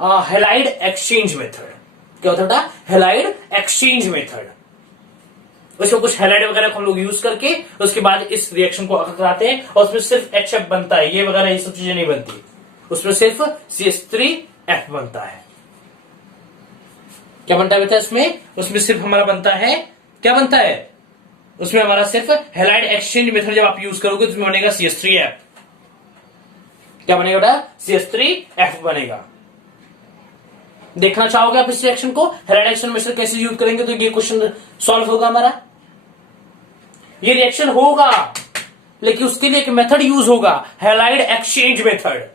हैलाइड एक्सचेंज मेथड। क्या होता है? Halide exchange method. उसमें कुछ हैलाइड वगैरह हम लोग यूज करके उसके बाद इस रिएक्शन को कराते हैं, और उसमें सिर्फ HF बनता है, ये वगैरह ये सब चीजें नहीं बनती, उसमें सिर्फ CH3F बनता है। क्या बनता है बेटा उसमें सिर्फ हमारा बनता है, क्या बनता है उसमें हमारा? सिर्फ हैलाइड एक्सचेंज मेथड जब आप यूज करोगे तो उसमें बनेगा CH3F। क्या बनेगा बेटा? CH3F बनेगा। देखना चाहोगे आप इस रिएक्शन को, हैलाइड एक्सचेंज मेथड कैसे यूज करेंगे तो ये क्वेश्चन सॉल्व होगा हमारा। ये रिएक्शन होगा लेकिन उसके लिए एक मेथड यूज होगा, हैलाइड एक्सचेंज मेथड,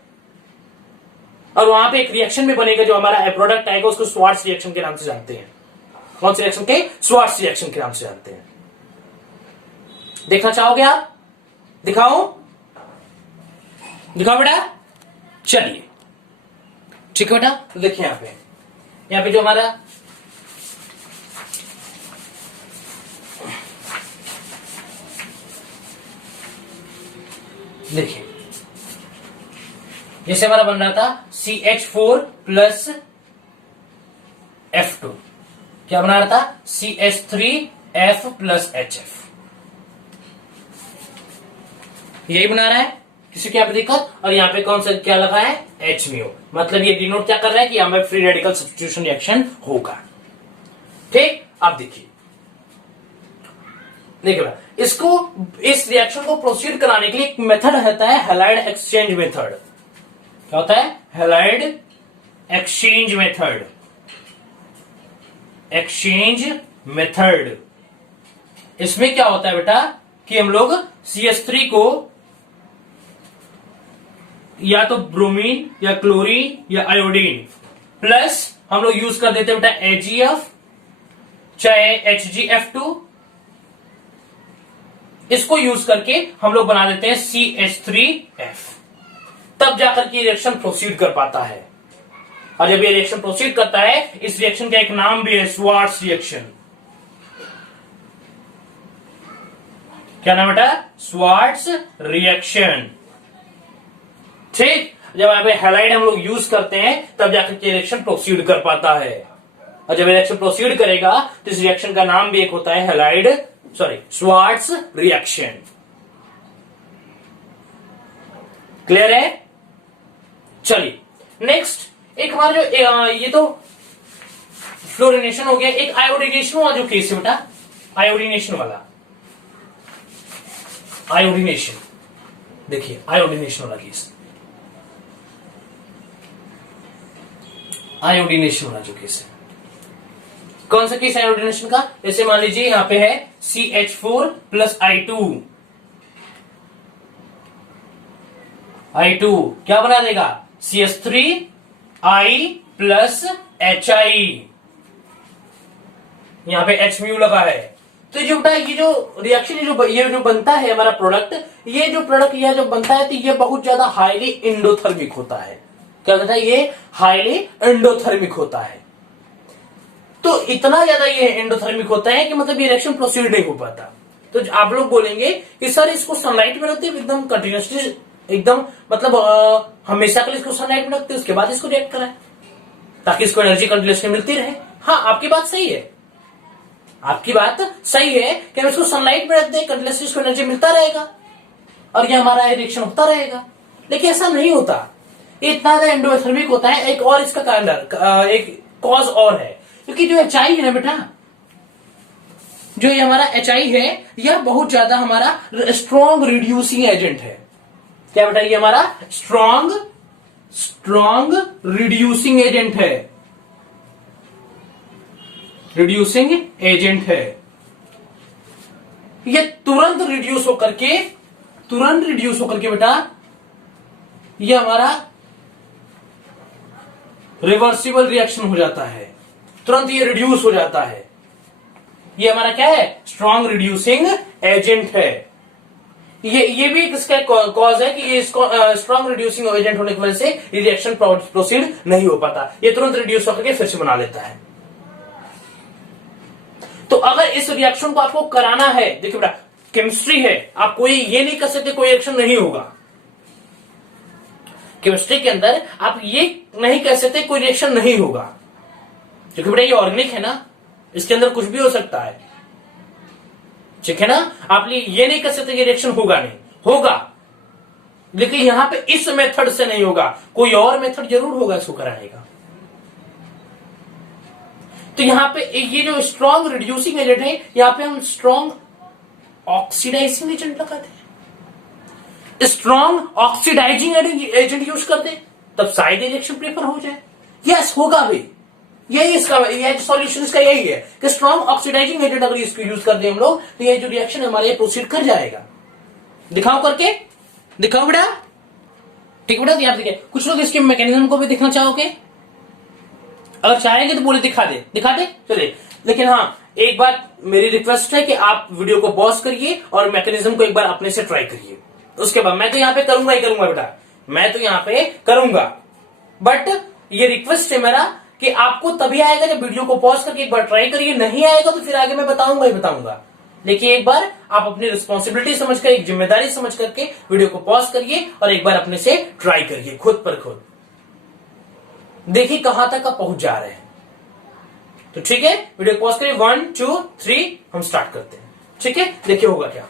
और वहां पे एक रिएक्शन में बनेगा जो हमारा प्रोडक्ट आएगा, उसको स्वार्ट्स रिएक्शन के नाम से जानते हैं। कौन सी रिएक्शन के? स्वार्ट्स रिएक्शन के नाम से जानते हैं। देखना चाहोगे आप? दिखाओ बेटा, चलिए ठीक है बेटा। तो देखिए यहां पे जो हमारा देखिए, जैसे हमारा बन रहा था CH4 प्लस F2, क्या बना रहा था? CH3F प्लस HF, यही बना रहा है, किसी की यहाँ पे दिक्कत? और यहाँ पे कौन सा क्या लगा है? H म्यू, मतलब ये डिनोट क्या कर रहा है कि हमें फ्री रेडिकल सब्स्टिट्यूशन रिएक्शन होगा। ठीक, अब देखिए इसको, इस रिएक्शन को प्रोसीड कराने के लिए एक मेथड रहता है हैलाइड एक्सचेंज मेथड। क्या होता है? Halide exchange method, exchange method. इसमें क्या होता है बेटा कि हम लोग CH3 को या तो ब्रोमीन या क्लोरीन या आयोडीन प्लस हम लोग यूज कर देते हैं बेटा AgF चाहे HgF2, इसको यूज करके हम लोग बना देते हैं CH3F, तब जाकर के रिएक्शन प्रोसीड कर पाता है। और जब ये रिएक्शन प्रोसीड करता है, इस रिएक्शन का एक नाम भी है स्वार्ट्स रिएक्शन। क्या नाम बेटा? Swarts reaction. ठीक, जब यहाँ पे हैलाइड हम लोग यूज करते हैं तब जाकर के रिएक्शन प्रोसीड कर पाता है। और जब रिएक्शन प्रोसीड करेगा तो इस रिएक्शन का नाम भी एक होता है हैलाइड स्वार्ट्स रिएक्शन। क्लियर है? चलिए नेक्स्ट एक बार जो ये तो फ्लोरिनेशन हो गया, एक आयोडीनेशन वाला जो केस है बेटा, आयोडीनेशन वाला, आयोडीनेशन, देखिए आयोडीनेशन वाला केस, आयोडीनेशन वाला जो केस है, कौन सा केस आयोडीनेशन का? जैसे मान लीजिए यहां पे है CH4 प्लस I2 क्या बना देगा? CH3I प्लस HI, यहां पे H म्यू लगा है। तो जो बेटा ये जो रिएक्शन ये जो बनता है हमारा प्रोडक्ट, ये जो प्रोडक्ट यह जो बनता है तो ये बहुत ज्यादा हाईली एंडोथर्मिक होता है। क्या होता है? ये हाईली एंडोथर्मिक होता है। तो इतना ज्यादा ये एंडोथर्मिक होता है कि मतलब ये रिएक्शन प्रोसीड नहीं हो पाता। तो आप लोग बोलेंगे कि सर इसको सनलाइट में रखते एकदम कंटिन्यूसली, एकदम मतलब हमेशा के लिए इसको सनलाइट में रखते उसके बाद इसको रिएक्ट कराएं ताकि इसको एनर्जी कंटिन्यूसली मिलती रहे। हाँ, आपकी बात सही है, आपकी बात सही है कि हम इसको सनलाइट में रख दें, कंटिन्यूसली इसको एनर्जी मिलता रहेगा और ये हमारा रिएक्शन होता रहेगा। लेकिन ऐसा नहीं होता, ये इतना ज्यादा एंडोथर्मिक होता है। एक और इसका कारण, एक कॉज और है, क्योंकि जो HI है ना बेटा, जो ये हमारा HI है, यह बहुत ज्यादा हमारा स्ट्रॉन्ग रिड्यूसिंग एजेंट है। क्या बेटा? ये हमारा स्ट्रॉन्ग रिड्यूसिंग एजेंट है, रिड्यूसिंग एजेंट है। ये तुरंत रिड्यूस होकर के बेटा ये हमारा रिवर्सिबल रिएक्शन हो जाता है, तुरंत ये रिड्यूस हो जाता है। ये हमारा क्या है? स्ट्रॉन्ग रिड्यूसिंग एजेंट है। ये भी किसका कॉज है कि ये स्ट्रॉन्ग रिड्यूसिंग एजेंट होने की वजह से ये रिएक्शन प्रोसीड नहीं हो पाता, ये तुरंत रिड्यूस होकर के फिर से बना लेता है। तो अगर इस रिएक्शन को आपको कराना है, देखिए बेटा केमिस्ट्री है, आप कोई ये नहीं कर सकते कोई रिएक्शन नहीं होगा। केमिस्ट्री के अंदर आप ये नहीं कह सकते कोई रिएक्शन नहीं होगा, क्योंकि बेटा ये ऑर्गेनिक है ना, इसके अंदर कुछ भी हो सकता है, ठीक है ना। आप ये नहीं कह सकते कि रिएक्शन होगा, नहीं होगा, लेकिन यहां पे इस मेथड से नहीं होगा, कोई और मेथड जरूर होगा इसको कराने का। तो यहां पे ये जो स्ट्रॉन्ग रिड्यूसिंग एजेंट है, यहां पे हम स्ट्रॉन्ग ऑक्सीडाइजिंग एजेंट लगाते हैं, स्ट्रॉन्ग ऑक्सीडाइजिंग एजेंट यूज करते हैं, तब शायद रिएक्शन प्रेफर हो जाए। यस, होगा भी, यही इसका सॉल्यूशन इसका यही है कि स्ट्रॉन्ग ऑक्सीडाइजिंग एजेंट अगर इसको यूज करते हैं हम लोग, तो ये जो रिएक्शन है हमारे प्रोसीड कर जाएगा। दिखाओ करके, दिखाओ बेटा, ठीक बेटा। याद देखिए, कुछ लोग इसके मैकेनिज्म को भी देखना चाहोगे, अगर चाहेंगे तो बोले दिखा दे चलिए। लेकिन हाँ, एक बात मेरी रिक्वेस्ट है कि आप वीडियो को पॉज करिए और मैकेनिज्म को एक बार अपने से ट्राई करिए। उसके बाद मैं तो यहाँ पे करूंगा ही करूंगा बेटा, मैं तो यहाँ पे करूंगा, बट ये रिक्वेस्ट है मेरा कि आपको तभी आएगा जब वीडियो को पॉज करके एक बार ट्राई करिए। नहीं आएगा तो फिर आगे मैं बताऊंगा ही बताऊंगा। लेकिन एक बार आप अपनी रिस्पॉन्सिबिलिटी समझकर, एक जिम्मेदारी समझ करके वीडियो को पॉज करिए और एक बार अपने से ट्राई करिए, खुद पर खुद देखिए कहां तक आप पहुंच जा रहे हैं। तो ठीक है, वीडियो पॉज करिए, 1 2 3 हम स्टार्ट करते हैं। ठीक है, देखिए होगा क्या।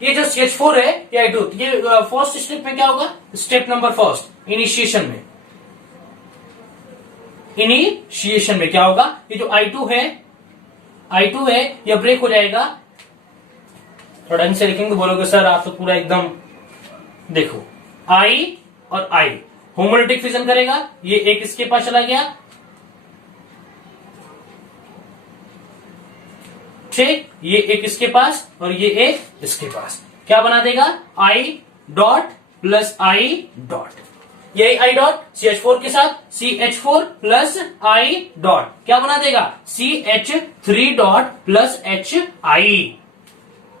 ये जो CH4 है या I2, ये फर्स्ट स्टेप में क्या होगा? स्टेप नंबर फर्स्ट, इनिशिएशन में क्या होगा? ये जो I2 है ये ब्रेक हो जाएगा। थोड़ा ढंग से लिखेंगे, बोलोगे सर आप तो पूरा एकदम, देखो I और I होमोलिटिक फिजन करेगा, ये एक इसके पास चला गया, ठीक, ये एक इसके पास और ये एक इसके पास, क्या बना देगा? I dot plus I dot. यही आई डॉट CH4 के साथ CH4 प्लस आई डॉट क्या बना देगा CH3 डॉट प्लस HI।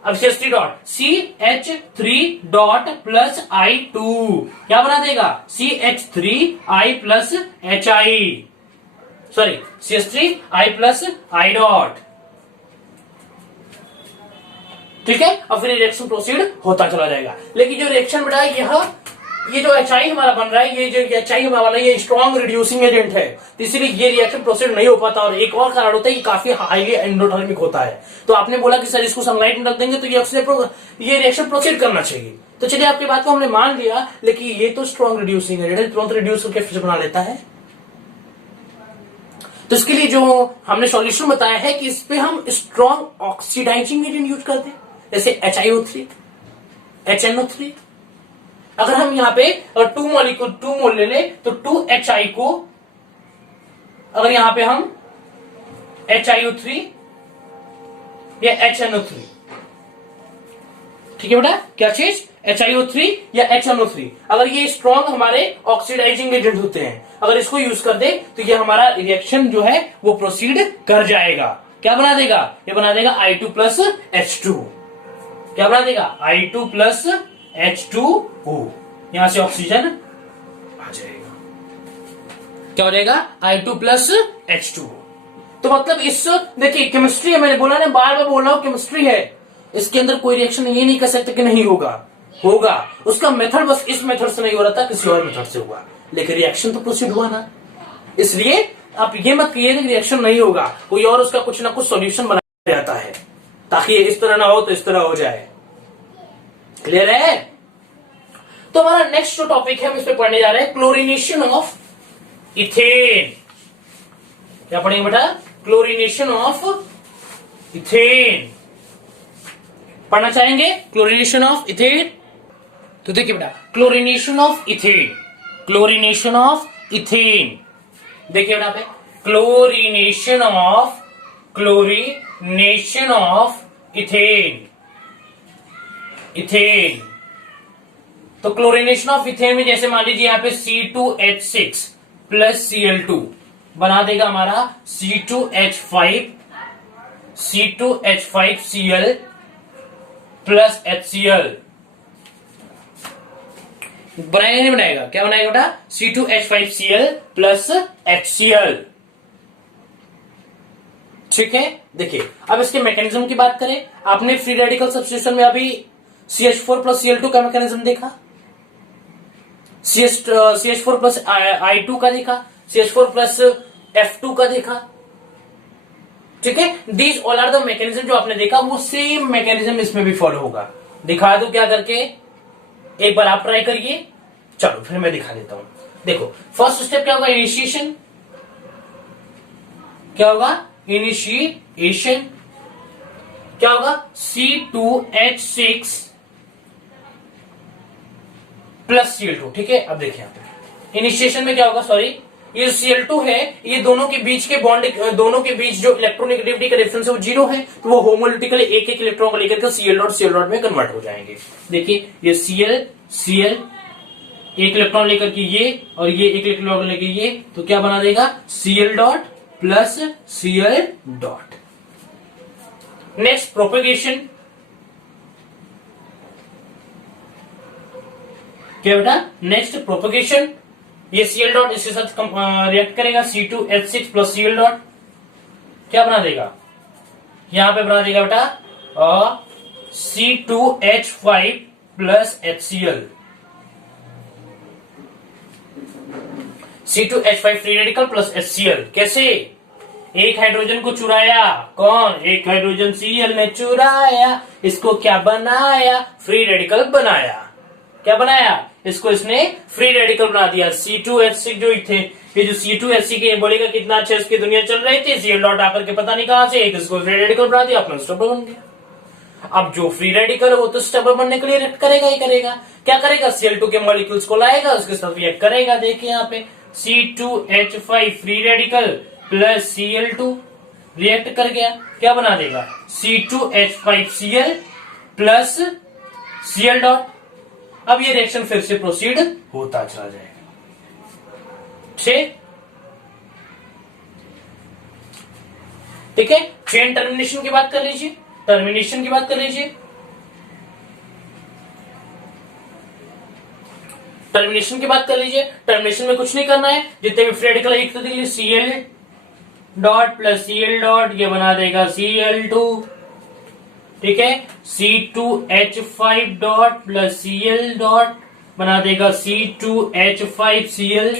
अब CH3 dot CH3 dot plus I2 क्या बना देगा CH3I plus HI, sorry CH3I plus I dot. ठीक है, अब फिर रिएक्शन प्रोसीड होता चला जाएगा। लेकिन जो रिएक्शन बेटा ये जो HI हमारा बन रहा है, ये जो HI हमारा वाला ये स्ट्रॉन्ग रिड्यूसिंग एजेंट है, तो इसीलिए ये रिएक्शन प्रोसीड नहीं हो पाता। और एक और कारण होता है, ये काफी हाईली एंडोथर्मिक होता है। तो आपने बोला कि सर इसको सनलाइट में रख देंगे तो ये रिएक्शन प्रोसीड करना चाहिए। तो चलिए आपकी बात को हमने मान लिया, लेकिन ये तो स्ट्रॉन्ग रिड्यूसिंग एजेंट है, तुरंत रिड्यूस करके फिर बना लेता है। तो इसके लिए जो हमने सॉल्यूशन बताया है कि इस पे हम स्ट्रॉन्ग ऑक्सीडाइजिंग एजेंट यूज करते हैं, जैसे HiO3, HNO3। अगर हम यहाँ पे 2 मोल ले ले तो 2HI को अगर यहाँ पे हम HiO3 या HNO3, ठीक है बेटा, क्या चीज HiO3 या HNO3, अगर ये स्ट्रॉन्ग हमारे ऑक्सीडाइजिंग एजेंट होते हैं, अगर इसको यूज कर दे तो ये हमारा रिएक्शन जो है वो प्रोसीड कर जाएगा। क्या बना देगा, ये बना देगा I2 प्लस H2। क्या बना देगा I2 प्लस H2O, यहां से ऑक्सीजन आ जाएगा। क्या हो जाएगा I2 प्लस H2O। तो मतलब इस देखिए केमिस्ट्री है, मैंने बोला ना, बार बार बोल रहा हूं केमिस्ट्री है, इसके अंदर कोई रिएक्शन ये नहीं कर सकते कि नहीं होगा, होगा। उसका मेथड बस इस मेथड से नहीं हो रहा था, किसी और मेथड से हुआ, लेकिन रिएक्शन तो प्रोसीड हुआ ना। इसलिए आप ये मत कहिए कि रिएक्शन नहीं होगा, कोई और उसका कुछ ना कुछ सॉल्यूशन बनाया जाता है, ताकि इस तरह ना हो तो इस तरह हो जाए। क्लियर है? तो हमारा नेक्स्ट जो टॉपिक है हम इस पे पढ़ने जा रहे हैं, क्लोरीनेशन ऑफ इथेन। क्या पढ़ेंगे बेटा, क्लोरीनेशन ऑफ इथेन पढ़ना चाहेंगे, क्लोरीनेशन ऑफ इथेन। तो देखिए बेटा, chlorination of ethane, chlorination of ethane, देखिए बेटा पे क्लोरीनेशन ऑफ इथेन, इथेन। तो क्लोरीनेशन ऑफ इथेन में जैसे मान लीजिए यहाँ पे C2H6 प्लस Cl2 बना देगा हमारा C2H5Cl प्लस HCl। बनाएगा नहीं बनाएगा, क्या बनाएगा बेटा C2H5Cl प्लस HCl। ठीक है, देखिए अब इसके मैकेनिज्म की बात करें, आपने फ्री रेडिकल सब्स्टिट्यूशन में अभी CH4 प्लस Cl2 का मैकेनिज्म देखा, CH4 प्लस I2 का देखा, CH4 प्लस F2 का देखा। ठीक है, these all are the mechanism जो आपने देखा, वो सेम मैकेनिज्म इसमें भी फॉलो होगा। दिखा दो क्या करके, एक बार आप ट्राई करिए, चलो फिर मैं दिखा देता हूं। देखो फर्स्ट स्टेप क्या होगा, इनिशिएशन। क्या होगा इनिशिएशन, क्या होगा C2H6 प्लस Cl2। ठीक है, अब देखिए यहां पे इनिशिएशन में क्या होगा, सॉरी ये Cl2 है, ये दोनों के बीच के बॉन्ड, दोनों के बीच जो इलेक्ट्रोनेगेटिविटी का डिफरेंस है वो 0 है, तो वो होमोलिटिकली एक एक इलेक्ट्रॉन को लेकर के Cl डॉट में कन्वर्ट हो जाएंगे। देखिए ये Cl एक इलेक्ट्रॉन लेकर के ये, और ये एक इलेक्ट्रॉन लेकर ये, तो क्या बना देगा Cl dot plus Cl dot. Next propagation, क्या बेटा नेक्स्ट प्रोपेगेशन, ये Cl डॉट इसके साथ रिएक्ट करेगा C2H6 प्लस Cl डॉट, क्या बना देगा, यहां पे बना देगा बेटा C2H5 plus HCl। C2H5 free radical plus HCl, कैसे, एक हाइड्रोजन को चुराया, कौन, एक हाइड्रोजन Cl ने चुराया, इसको क्या बनाया, फ्री रेडिकल बनाया। क्या बनाया, इसको इसने फ्री रेडिकल बना दिया। C2H6 जो थे, ये जो C2H6 के बोलेगा कितना अच्छा इसकी दुनिया चल रही थी, Cl डॉट आकर के पता नहीं कहां से एक इसको फ्री रेडिकल बना दिया, अपना स्टेबल बन गया। अब जो फ्री रेडिकल है वो तो स्टेबल बनने के लिए रिएक्ट करेगा ही करेगा, क्या करेगा Cl2 के मॉलिक्यूल्स को लाएगा, उसके साथ रिएक्ट करेगा। देखिए यहाँ पे C2H5 free radical plus Cl2 react कर गया, क्या बना देगा C2H5Cl प्लस Cl डॉट। अब ये रिएक्शन फिर से प्रोसीड होता चला जाएगा। ठीक है। चेन टर्मिनेशन की बात कर लीजिए, टर्मिनेशन की बात कर लीजिए। टर्मिनेशन की बात कर लीजिए। टर्मिनेशन में कुछ नहीं करना है, जितने भी फ्री रेडिकल एक तो देखिए Cl dot plus Cl dot, ये बना देगा Cl2, ठीक है। C2H5 dot plus Cl dot बना देगा C2H5Cl।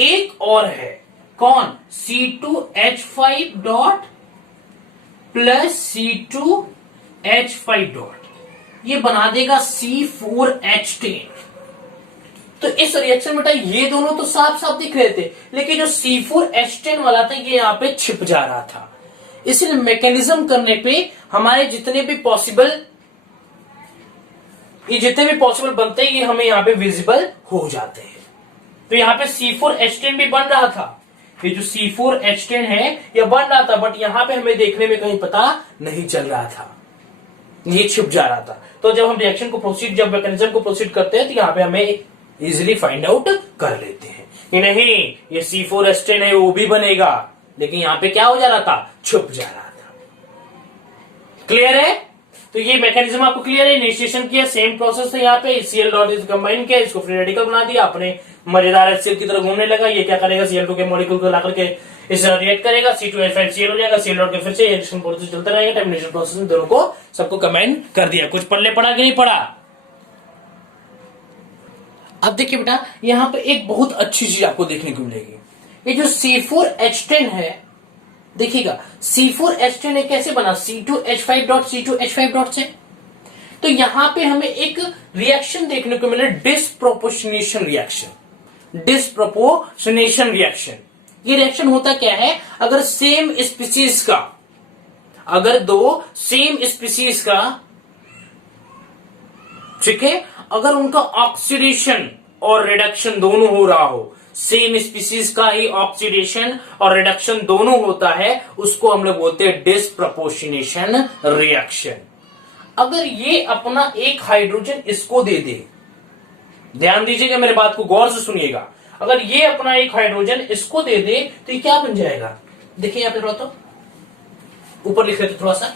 एक और है, कौन? C2H5 dot plus C2H5 dot, ये बना देगा C4H10। तो इस रिएक्शन बेटा ये दोनों तो साफ साफ दिख रहे थे, लेकिन जो C4H10 वाला था ये यहां पे छिप जा रहा था। इसलिए मैकेनिज्म करने पे हमारे जितने भी पॉसिबल बनते हैं ये हमें यहां पे विजिबल हो जाते हैं। तो यहां पे C4H10 भी बन रहा था, ये जो C4H10 है ये बन रहा था, बट यहां पे हमें देखने में कहीं पता नहीं चल रहा था, ये छिप जा रहा था। तो जब हम रिएक्शन को प्रोसीड, जब मैकेनिज्म को प्रोसीड करते हैं तो यहां पे हमें इजिली फाइंड आउट कर लेते हैं कि नहीं ये C4H10 है, वो भी बनेगा, लेकिन यहां पे क्या हो जा रहा था? छुप जा रहा था। क्लियर है? तो ये मैकेनिज्म आपको क्लियर है? इनिशिएशन किया, सेम प्रोसेस है, यहाँ पे Cl डॉट इज कंबाइन किया, इसको फ्री रेडिकल बना दिया, अपने मजेदार HCl की तरह घूमने लगा। ये क्या करेगा? Cl2 के मॉलिक्यूल को लाकर के इससे रिएक्ट करेगा, C2H5Cl हो जाएगा, Cl डॉट के फिर से रिएक्शन प्रोसेस चलता रहेगा। टर्मिनेशन प्रोसेस में दोनों को सबको कंबाइन कर दिया। कुछ पढ़ने पड़ा कि नहीं पड़ा? अब देखिए बेटा, यहां पे एक बहुत अच्छी चीज आपको देखने को मिलेगी। ये जो C4H10 है, देखिएगा C4H10 है कैसे बना? C2H5 डॉट C2H5 डॉट से। तो यहां पे हमें एक रिएक्शन देखने को मिले, डिसप्रोपोर्शनेशन रिएक्शन। डिसप्रोपोर्शनेशन रिएक्शन, ये रिएक्शन होता क्या है? अगर सेम स्पीसीज का, अगर दो सेम स्पीसीज का, ठीक है, अगर उनका ऑक्सीडेशन और रिडक्शन दोनों हो रहा हो, सेम स्पीसीज का ही ऑक्सीडेशन और रिडक्शन दोनों होता है, उसको हम लोग बोलते हैं डिसप्रोपोर्शनेशन रिएक्शन। अगर ये अपना एक हाइड्रोजन इसको दे दे, ध्यान दीजिएगा मेरे बात को गौर से सुनिएगा, अगर ये अपना एक हाइड्रोजन इसको दे दे तो ये क्या बन जाएगा? देखिए यहां पे तो ऊपर लिख लेते थोड़ा सा,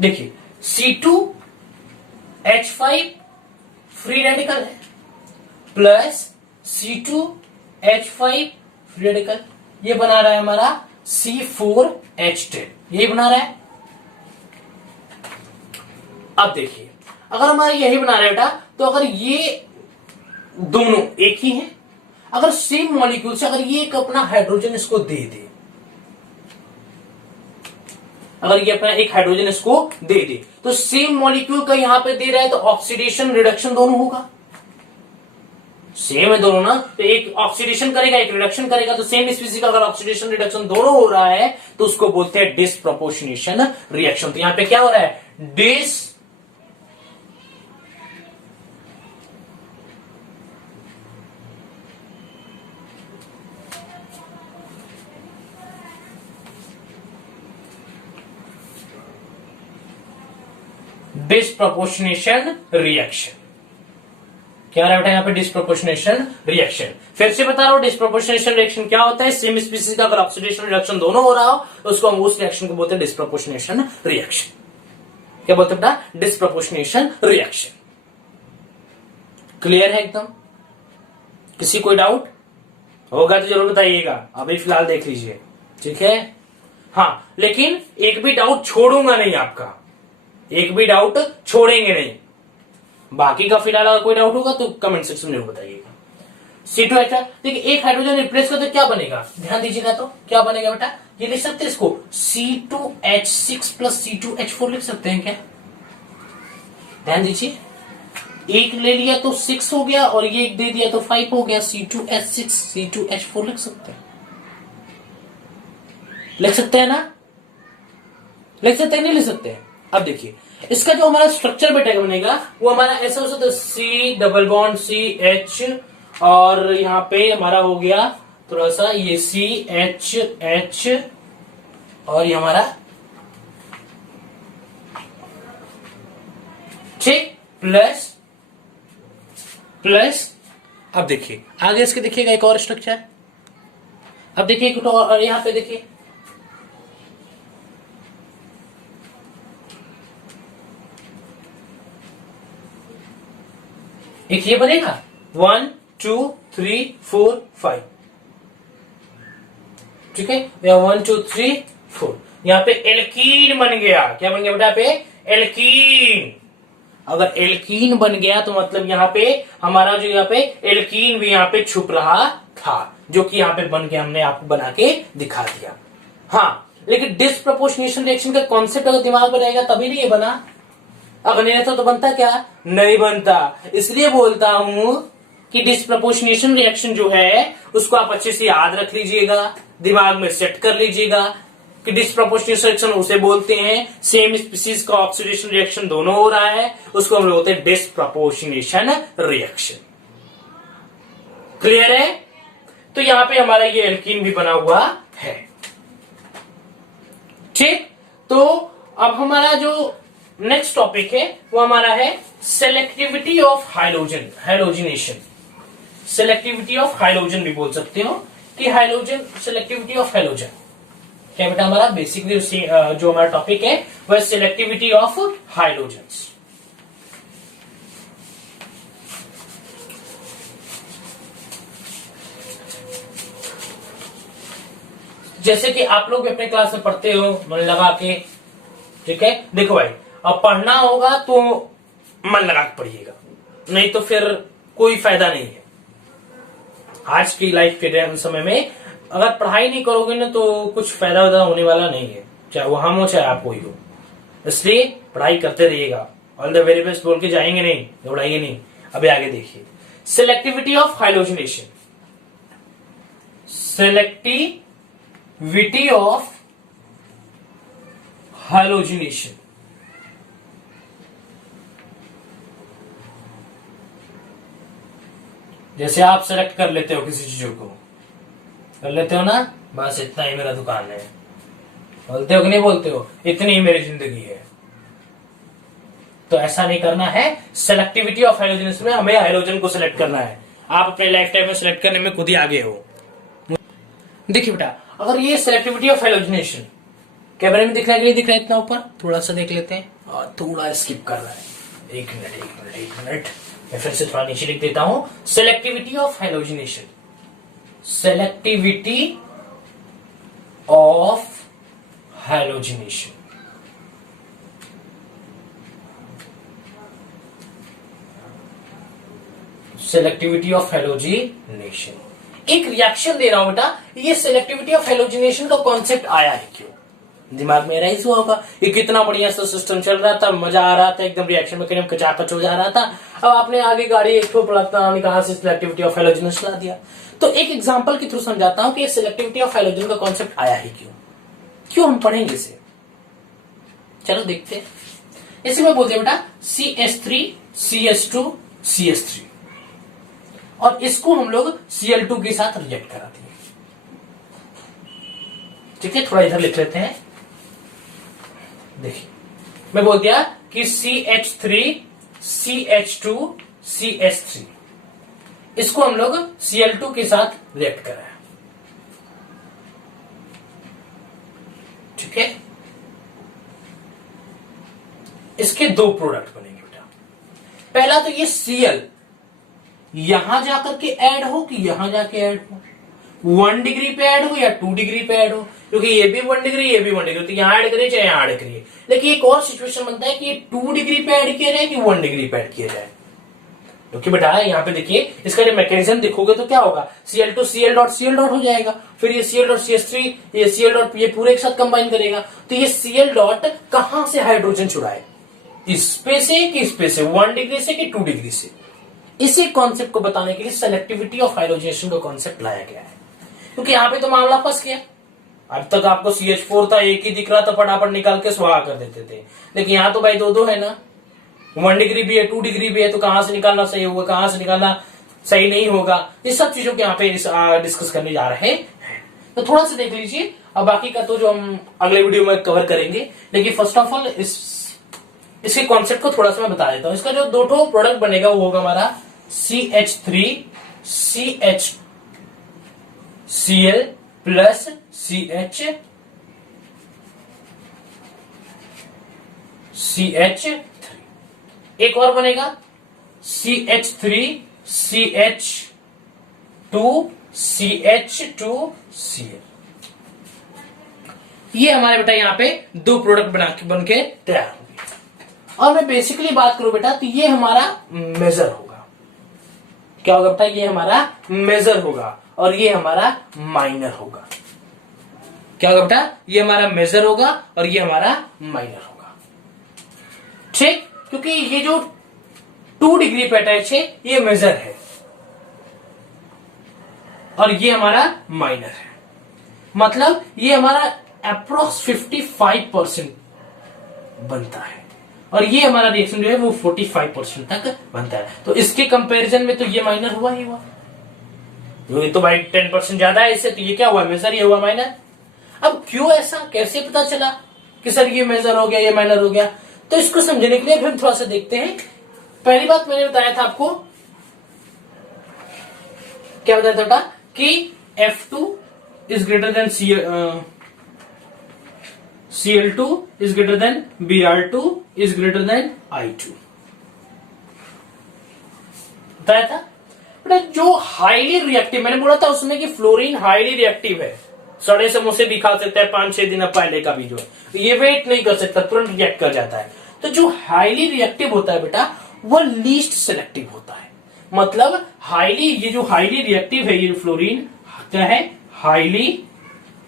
देखिए C2H5 फ्री रेडिकल है प्लस C2H5 फ्री रेडिकल, ये बना रहा है हमारा C4H10, यही बना रहा है। अब देखिए अगर हमारा यही बना रहा है बेटा, तो अगर ये दोनों एक ही हैं, अगर सेम मॉलिक्यूल से अगर ये एक अपना हाइड्रोजन इसको दे दे, अगर ये अपना एक हाइड्रोजन इसको दे दे, तो सेम मॉलिक्यूल का यहां पे दे रहा है, तो ऑक्सीडेशन रिडक्शन दोनों होगा। सेम है दोनों ना, तो एक ऑक्सीडेशन करेगा एक रिडक्शन करेगा, तो सेम स्पीसीज का अगर ऑक्सीडेशन रिडक्शन दोनों हो रहा है तो उसको बोलते हैं डिसप्रोपोर्शनेशन रिएक्शन। तो यहां पे क्या हो रहा है? Disproportionation reaction. क्या रहा बेटा यहाँ पे? Disproportionation reaction. फिर से बता रहा हूं, डिसप्रोपोर्शनेशन रिएक्शन क्या होता है? सेम स्पीसीज का अगर ऑक्सीडेशन रिडक्शन दोनों हो रहा हो तो उसको हम उस रिएक्शन को बोलते हैं डिसप्रोपोर्शनेशन रिएक्शन। क्या बोलते हैं बेटा? Disproportionation reaction. क्लियर है एकदम? किसी कोई डाउट होगा तो जरूर बताइएगा, अभी फिलहाल देख लीजिए, ठीक है? हाँ, लेकिन एक भी डाउट छोड़ूंगा नहीं आपका, एक भी डाउट छोड़ेंगे नहीं। बाकी का फिलहाल अगर कोई डाउट होगा तो कमेंट सेक्शन में बताइएगा। C2H, देखिए एक हाइड्रोजन रिप्लेस कर तो क्या बनेगा? ध्यान दीजिएगा, तो क्या बनेगा बेटा? ये लिख सकते हैं इसको C2H6 प्लस C2H4 लिख सकते हैं क्या? ध्यान दीजिए, एक ले लिया तो 6 हो गया और ये एक दे दिया तो 5 हो गया, C2H6 C2H4 लिख सकते हैं। लिख सकते हैं ना? लिख सकते हैं नहीं लिख सकते हैं? अब देखिए इसका जो हमारा स्ट्रक्चर बेटा बनेगा वो हमारा ऐसा हो सकता है, C डबल बॉन्ड CH, और यहां पे हमारा हो गया थोड़ा सा ये CH और ये हमारा, ठीक, प्लस प्लस। अब देखिए आगे इसके देखिएगा एक और स्ट्रक्चर। अब देखिए एक और यहां पे देखिए, एक ये बनेगा 1 2 3 4 5, ठीक है। 1 2 3 4, यहां पे एल्कीन बन गया। क्या बन गया बेटा? पे एल्कीन। अगर एल्कीन बन गया तो मतलब यहां पे हमारा जो यहाँ पे एल्कीन भी यहां पे छुप रहा था, जो कि यहां पे बन के हमने आपको बना के दिखा दिया। हाँ, लेकिन डिसप्रपोर्शनेशन रिएक्शन का कॉन्सेप्ट अगर दिमाग में रहेगा तभी नहीं ये बना। अगर नहीं रहता तो बनता क्या? नहीं बनता। इसलिए बोलता हूं कि डिसप्रपोर्शनेशन रिएक्शन जो है उसको आप अच्छे से याद रख लीजिएगा, दिमाग में सेट कर लीजिएगा कि डिसप्रपोर्शनेशन रिएक्शन उसे बोलते हैं, सेम स्पीसीज का ऑक्सीडेशन रिएक्शन दोनों हो रहा है, उसको हम लोग बोलते हैं डिसप्रपोर्शनेशन रिएक्शन। क्लियर है? तो यहां पे हमारा ये एल्कीन भी बना हुआ है, ठीक। तो अब हमारा जो नेक्स्ट टॉपिक है वो हमारा है selectivity of hydrogen, hydrogenation. Selectivity of hydrogen भी बोल सकते हो कि हाइड्रोजन, सेलेक्टिविटी ऑफ हाइड्रोजन। क्या बेटा? हमारा बेसिकली जो हमारा टॉपिक है वह सेलेक्टिविटी ऑफ हाइड्रोजन्स। जैसे कि आप लोग अपने क्लास में पढ़ते हो मन लगा के, ठीक है। देखो भाई, अब पढ़ना होगा तो मन लगा के पढ़िएगा, नहीं तो फिर कोई फायदा नहीं है। आज की लाइफ के समय में अगर पढ़ाई नहीं करोगे ना तो कुछ फायदा होने वाला नहीं है, चाहे वो हम हो चाहे आप कोई हो। इसलिए पढ़ाई करते रहिएगा। ऑल द वेरी बेस्ट बोल के जाएंगे नहीं, दौड़ाइए नहीं। अभी आगे देखिए, selectivity of hydrogenation. Selectivity of hydrogenation. जैसे आप सेलेक्ट कर लेते हो किसी चीजों को, कर लेते हो ना, बस इतना ही मेरा दुकान है, बोलते हो कि नहीं बोलते हो, इतनी ही मेरी जिंदगी है। तो ऐसा नहीं करना है। सेलेक्टिविटी ऑफ हाइड्रोजन में हमें हाइड्रोजन को सिलेक्ट करना है। आप अपने लाइफ टाइम में सिलेक्ट करने में खुद ही आगे हो। देखिए बेटा, अगर ये सेलेक्टिविटी ऑफ हाइड्रोजनेशन कैमरे में दिख रहा है कि नहीं दिख रहा है, इतना ऊपर थोड़ा सा देख लेते हैं, और थोड़ा स्किप कर रहा है। एक मिनट मैं फिर से थोड़ा नीचे लिख देता हूं। Selectivity of hydrogenation, selectivity of hydrogenation. Selectivity of hydrogenation एक रिएक्शन दे रहा हूं बेटा, ये सेलेक्टिविटी ऑफ हाइड्रोजनेशन का कॉन्सेप्ट आया है क्यों? दिमाग में राइज हुआ होगा, ये कितना बढ़िया सा सिस्टम चल रहा था, मजा आ रहा था, एकदम रिएक्शन में कहीं कचाकच हो जा रहा था। अब आपने आगे गाड़ी एक तो पलटना कहा से सेलेक्टिविटी ऑफ हाइड्रोजनेशन ला दिया। तो एक एग्जांपल के थ्रू समझाता हूं कि सेलेक्टिविटी ऑफ हाइड्रोजन का कॉन्सेप्ट आया है क्यों हम पढ़ेंगे इसे। चलो देखते हैं। इसे मैं बोलते हैं बेटा CH3 CH2 CH3, और इसको हम लोग Cl2 के साथ रिएक्ट कराते हैं, ठीक है। थोड़ा इधर लिख लेते हैं। देखिए मैं बोल दिया कि CH3 CH2 CH3, इसको हम लोग Cl2 के साथ रिएक्ट कराया, ठीक है। इसके दो प्रोडक्ट बनेंगे बेटा। पहला तो ये Cl यहां जाकर के ऐड हो कि यहां जाके ऐड हो, 1 डिग्री पे ऐड हो या 2 डिग्री पे ऐड हो, क्योंकि ये भी 1 डिग्री ये भी 1 डिग्री, तो यहां ऐड करिए चाहे यहां ऐड करिए। लेकिन एक और सिचुएशन बनता है कि ये 2 डिग्री पे ऐड किया जाए कि 1 डिग्री पे ऐड किया जाए। क्योंकि बेटा यहाँ पे देखिए इसका जो मैकेनिज्म देखोगे तो क्या होगा, Cl2 Cl डॉट हो जाएगा, फिर ये Cl डॉट CH3 ये Cl डॉट ये पूरे एक साथ कंबाइन करेगा, तो ये Cl डॉट कहां से हाइड्रोजन छुड़ाए, इस पे से कि इस पे से, 1 डिग्री से कि 2 डिग्री से। इसी कॉन्सेप्ट को बताने के लिए सेलेक्टिविटी ऑफ हाइड्रोजनेशन का कॉन्सेप्ट लाया गया है। क्योंकि यहाँ पे तो मामला फंस गया, अब तक आपको CH4 था, एक ही दिख रहा था, फटाफट निकाल के स्वाहा कर देते थे। लेकिन यहाँ तो भाई दो है ना, 1 डिग्री भी है 2 डिग्री भी है, तो कहां से निकालना सही होगा, कहां से निकालना सही नहीं होगा, इस सब चीजों के यहाँ पे डिस्कस करने जा रहे हैं। तो थोड़ा सा देख लीजिए, अब बाकी का तो जो हम अगले वीडियो में कवर करेंगे। लेकिन फर्स्ट ऑफ ऑल इस इसके कॉन्सेप्ट को थोड़ा सा मैं बता देता हूं। इसका जो दो ठो प्रोडक्ट बनेगा वो होगा हमारा CH3 CHCl प्लस CH3। एक और बनेगा CH3 CH2CH2Cl। ये हमारे बेटा यहाँ पे दो प्रोडक्ट बन के तैयार होंगे। और मैं बेसिकली बात करूं बेटा तो ये हमारा मेजर होगा। क्या होगा बेटा? ये हमारा मेजर होगा और ये हमारा माइनर होगा। क्या होगा बेटा? ये हमारा मेजर होगा और ये हमारा माइनर होगा। ठीक, क्योंकि ये जो 2 डिग्री पे अटैच है ये मेजर है और ये हमारा माइनर है। मतलब ये हमारा अप्रोक्स 55% बनता है और ये हमारा रिएक्शन जो है वो 45% तक बनता है। तो इसके कंपैरिजन में तो ये माइनर हुआ ही हुआ। ये तो भाई 10% ज्यादा है इससे, तो ये क्या हुआ? मेजर। ये हुआ माइनर। अब क्यों ऐसा, कैसे पता चला कि सर ये मेजर हो गया ये माइनर हो गया? तो इसको समझने के लिए हम थोड़ा सा देखते हैं। पहली बात मैंने बताया था आपको, क्या बताया था बेटा? कि F2 is greater then Cl2 is greater then Br2 is greater then I2 बताया था बेटा। जो हाईली रिएक्टिव, मैंने बोला था उसमें कि फ्लोरीन हाईली रिएक्टिव है। सड़े समोसे भी खा सकता है 5-6 दिन पहले का भी जो है, तो ये वेट नहीं कर सकता, तुरंत रिएक्ट कर जाता है। तो जो हाईली रिएक्टिव होता है बेटा वो लीस्ट सिलेक्टिव होता है। मतलब हाईली, ये जो हाईली रिएक्टिव है ये फ्लोरीन क्या है? हाईली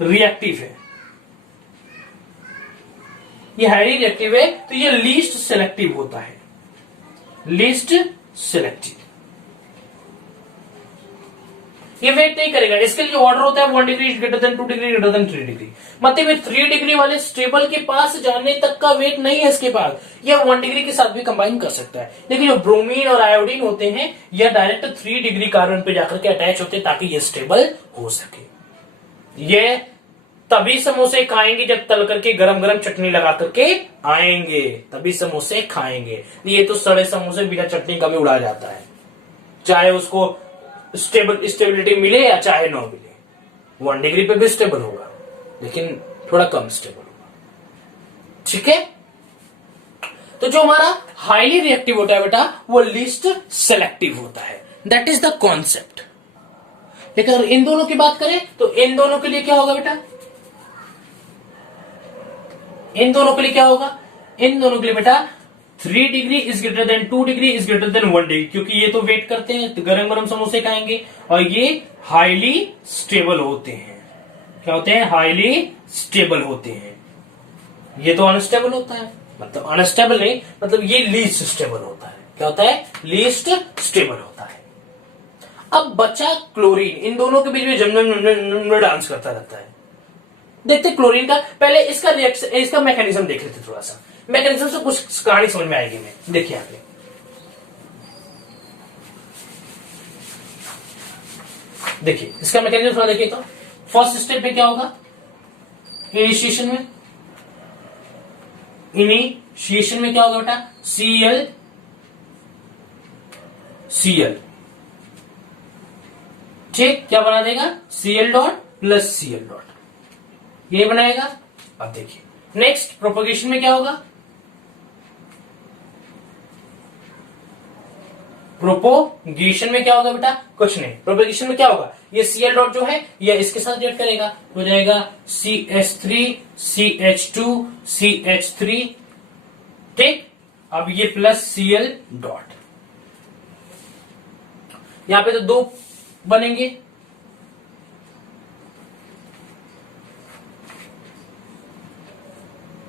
रिएक्टिव है। ये हाईली रिएक्टिव है तो ये लीस्ट सिलेक्टिव होता है। लीस्ट सिलेक्टिव, ये वेट नहीं करेगा। इसके लिए ऑर्डर होता है 1 degree greater than 2 degree greater than 3 degree. मतलब ये 3 डिग्री वाले स्टेबल के पास जाने तक का वेट नहीं है इसके पास। ये 1 डिग्री के साथ भी कंबाइन कर सकता है। लेकिन जो ब्रोमीन और आयोडीन होते हैं यह डायरेक्ट 3 डिग्री कार्बन पे जाकर के अटैच होते हैं ताकि ये स्टेबल हो सके। ये तभी समोसे खाएंगे जब तल करके गरम गरम चटनी लगा करके आएंगे, तभी समोसे खाएंगे। ये तो सड़े समोसे बिना चटनी का भी उड़ा जाता है, चाहे उसको स्टेबिलिटी मिले या चाहे ना मिले। 1 डिग्री पे भी स्टेबल होगा लेकिन थोड़ा कम स्टेबल होगा। ठीक है, तो जो हमारा हाईली रिएक्टिव होता है बेटा वो लीस्ट सेलेक्टिव होता है। That is the concept. लेकिन अगर इन दोनों की बात करें तो इन दोनों के लिए क्या होगा बेटा? इन दोनों के लिए क्या होगा? इन दोनों के लिए बेटा 3 degree is greater than 2 degree is greater then 1 degree, क्योंकि ये तो वेट करते हैं तो गरम गरम समोसे खाएंगे और ये हाईली स्टेबल होते हैं। क्या होते हैं? हाईली स्टेबल होते हैं। ये तो अनस्टेबल होता है, मतलब अनस्टेबल नहीं, मतलब ये लीस्ट स्टेबल होता है। क्या होता है? लीस्ट स्टेबल होता है। अब बचा क्लोरीन। इन दोनों के बीच में जम डांस करता रहता है। देखते क्लोरीन का, पहले इसका रिएक्शन, इसका मैकेनिज्म देख लेते थोड़ा सा। मैकेनिज्म से कुछ कहानी समझ में आएगी। मैं देखिए आगे, देखिए इसका मैकेनिज्म थोड़ा देखिए। तो फर्स्ट स्टेप में क्या होगा? इनिशिएशन में क्या होगा बेटा? Cl ठीक, क्या बना देगा? Cl dot plus Cl dot, ये बनाएगा। अब देखिए नेक्स्ट प्रोपोगेशन में क्या होगा? प्रोपोगेशन में क्या होगा बेटा? कुछ नहीं। प्रोपोगेशन में क्या होगा? ये Cl डॉट जो है ये इसके साथ रिएक्ट करेगा, हो जाएगा CH3 CH2 CH3। ठीक, अब ये प्लस Cl डॉट, यहां पे तो 2 बनेंगे।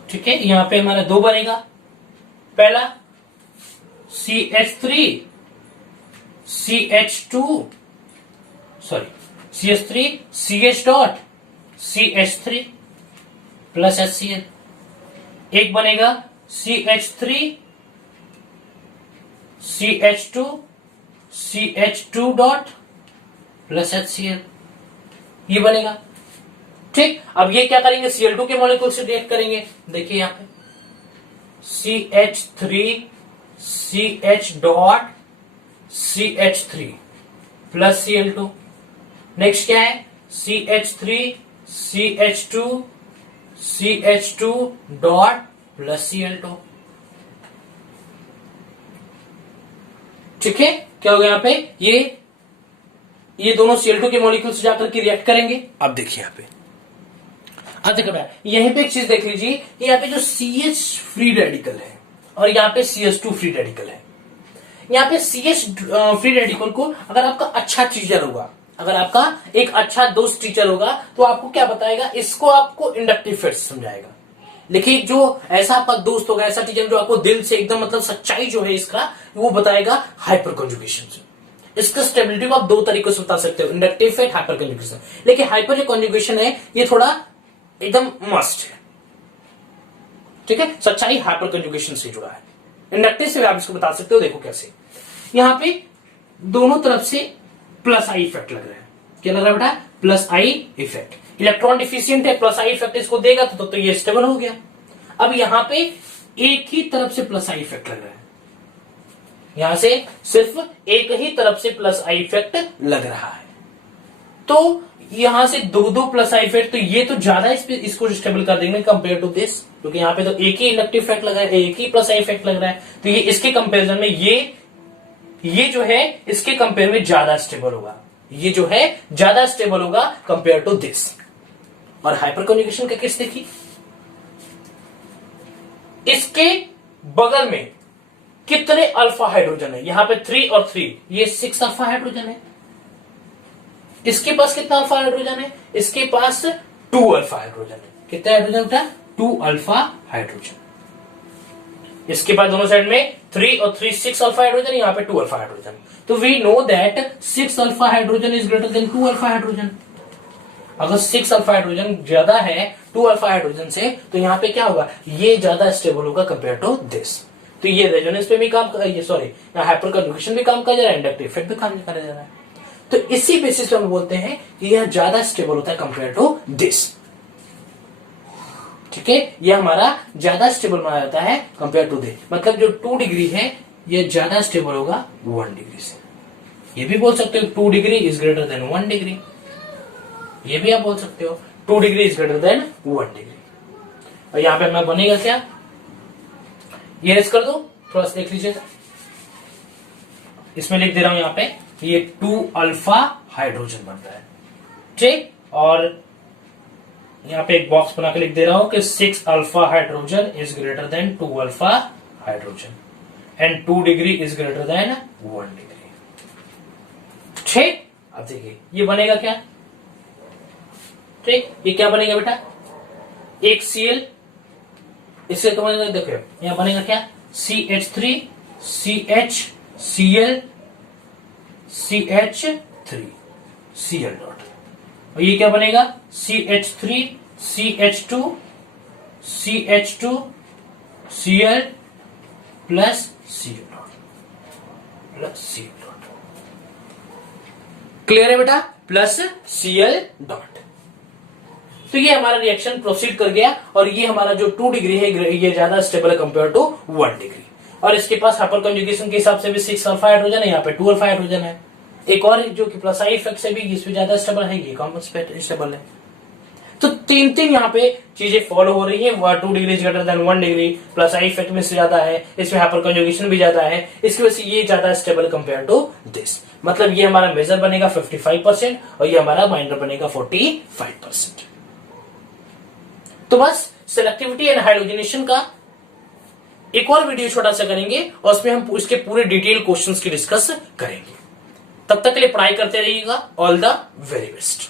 ठीक है, यहां पे हमारा 2 बनेगा। पहला CH3 CH dot CH3 plus HCl। एक बनेगा CH3 CH2 dot plus HCl, ये बनेगा। ठीक, अब ये क्या करेंगे? Cl2 के मॉलिक्यूल से रिएक्ट करेंगे। देखिए यहां पे CH3 CH dot CH3 plus Cl2। Next क्या है, CH3 CH2 CH2 dot plus Cl2। ठीक है, क्या हो गया यहाँ पे, ये दोनों Cl2 के मॉलिक्यूल से जाकर के रिएक्ट करेंगे। अब देखिए यहाँ पे, अब देखो यहीं पे एक चीज देख लीजिए, यहाँ पे जो CH फ्री रेडिकल है और यहाँ पे CH2 फ्री रेडिकल है। यहाँ पे CH फ्री रेडिकल को अगर आपका अच्छा टीचर होगा, अगर आपका एक अच्छा दोस्त टीचर होगा, तो आपको क्या बताएगा, इसको आपको इंडक्टिव इफेक्ट समझाएगा। लेकिन जो ऐसा आपका दोस्त होगा, ऐसा टीचर जो आपको दिल से एकदम मतलब सच्चाई जो है इसका, वो बताएगा हाइपर कंजुगेशन से। इसका स्टेबिलिटी को आप दो तरीकों से बता सकते हो, इंडक्टिव इफेक्ट, हाइपर कंजुगेशन। लेकिन हाइपर जो कंजुगेशन है ये थोड़ा एकदम मस्ट है। ठीक है, सच्चाई हाइपर कंजुगेशन से जुड़ा है। इंडक्टिव से आप इसको बता सकते हो, देखो कैसे, यहां पे दोनों तरफ से प्लस आई इफेक्ट लग रहा है। क्या लग रहा है बेटा, plus I effect. Electron deficient है, प्लस आई इफेक्ट इसको देगा तो ये स्टेबल हो गया। अब यहां पे एक ही तरफ से प्लस आई इफेक्ट लग रहा है, यहां से सिर्फ एक ही तरफ से प्लस आई इफेक्ट लग रहा है, तो यहां से दो प्लस आई इफेक्ट, तो ये तो ज्यादा इसको स्टेबल कर देंगे कंपेयर टू दिस, क्योंकि यहाँ पे तो एक ही इंडक्टिव इफेक्ट लगा है, एक ही प्लस आई इफेक्ट लग रहा है, तो ये इसके कंपेरिजन में ये जो है इसके कंपेयर में ज्यादा स्टेबल होगा, ये जो है ज्यादा स्टेबल होगा कंपेयर टू दिस। और हाइपर कंजुगेशन का केस देखिए, इसके बगल में कितने अल्फा हाइड्रोजन है, यहां पे 3 और 3, ये 6 अल्फा हाइड्रोजन है। इसके पास कितना अल्फा हाइड्रोजन है, इसके पास 2 अल्फा हाइड्रोजन है। कितना हाइड्रोजन था, 2 अल्फा हाइड्रोजन। इसके पास दोनों साइड में 3 और 3 6 अल्फा हाइड्रोजन, यहाँ पे 2 अल्फा हाइड्रोजन। तो we know that 6 alpha hydrogen is greater than 2 alpha hydrogen. अगर 6 अल्फा हाइड्रोजन ज्यादा है 2 अल्फा हाइड्रोजन से, तो यहाँ पे क्या होगा, ये ज्यादा स्टेबल होगा कंपेयर टू दिस। तो ये रेजोनेंस पे भी काम हाइपर कंजुगेशन भी काम कर जा रहा है, इंडक्टिव इफेक्ट भी काम कर जा रहा है। तो इसी बेसिस पे हम बोलते हैं कि यह ज्यादा स्टेबल होता है कंपेयर टू दिस। ठीक है, यह हमारा ज्यादा स्टेबल माना जाता है कंपेयर टू दिस। मतलब जो 2 डिग्री है यह ज्यादा स्टेबल होगा 1 डिग्री से। ये भी बोल सकते हो 2 degree is greater then 1 degree, ये भी आप बोल सकते हो 2 degree is greater then 1 degree. और यहां पे मैं बनेगा क्या, ये रेस कर दो, थोड़ा सा देख लीजिएगा, इसमें लिख दे रहा हूं यहां पे, ये 2 अल्फा हाइड्रोजन बन रहा है। ठीक, और यहां पे एक बॉक्स बना के लिख दे रहा हूं कि 6 alpha hydrogen is greater than 2 alpha hydrogen and 2 degree is greater then 1 degree. ठीक, अब देखिए ये बनेगा क्या, ठीक, ये क्या बनेगा बेटा, एक Cl, इससे तो बनेगा, देखो यहां बनेगा क्या, CH3 CH Cl CH3 Cl dot, और ये क्या बनेगा, CH3 CH2 CH2 Cl plus Cl dot plus Cl dot. Clear है बेटा, प्लस Cl डॉट। तो ये हमारा रिएक्शन प्रोसीड कर गया, और ये हमारा जो 2 डिग्री है ये ज्यादा स्टेबल है कंपेयर टू 1 डिग्री। और इसके पास हाइपर कंजुगेशन के हिसाब से भी 6 अल्फा हाइड्रोजन है, यहाँ पे 2 अल्फा हाइड्रोजन है। एक और जो कि प्लस आई इफेक्ट से भी इसमें ज्यादा स्टेबल है, ये कम स्टेबल है। तो 3 यहाँ पे चीजें फॉलो हो रही है, 2 degree greater than 1 degree, plus I effect में से ज्यादा है, इसमें हाइपर कंजुगेशन भी ज्यादा है, इसकी वजह से ये ज्यादा स्टेबल कंपेयर टू दिस। मतलब ये हमारा मेजर बनेगा 55% और ये हमारा माइनर बनेगा 45%। तो बस सिलेक्टिविटी एंड हाइड्रोजनेशन का एक और वीडियो छोटा सा करेंगे, और उसमें हम इसके पूरे डिटेल क्वेश्चंस की डिस्कस करेंगे। तब तक के लिए पढ़ाई करते रहिएगा। All the very best.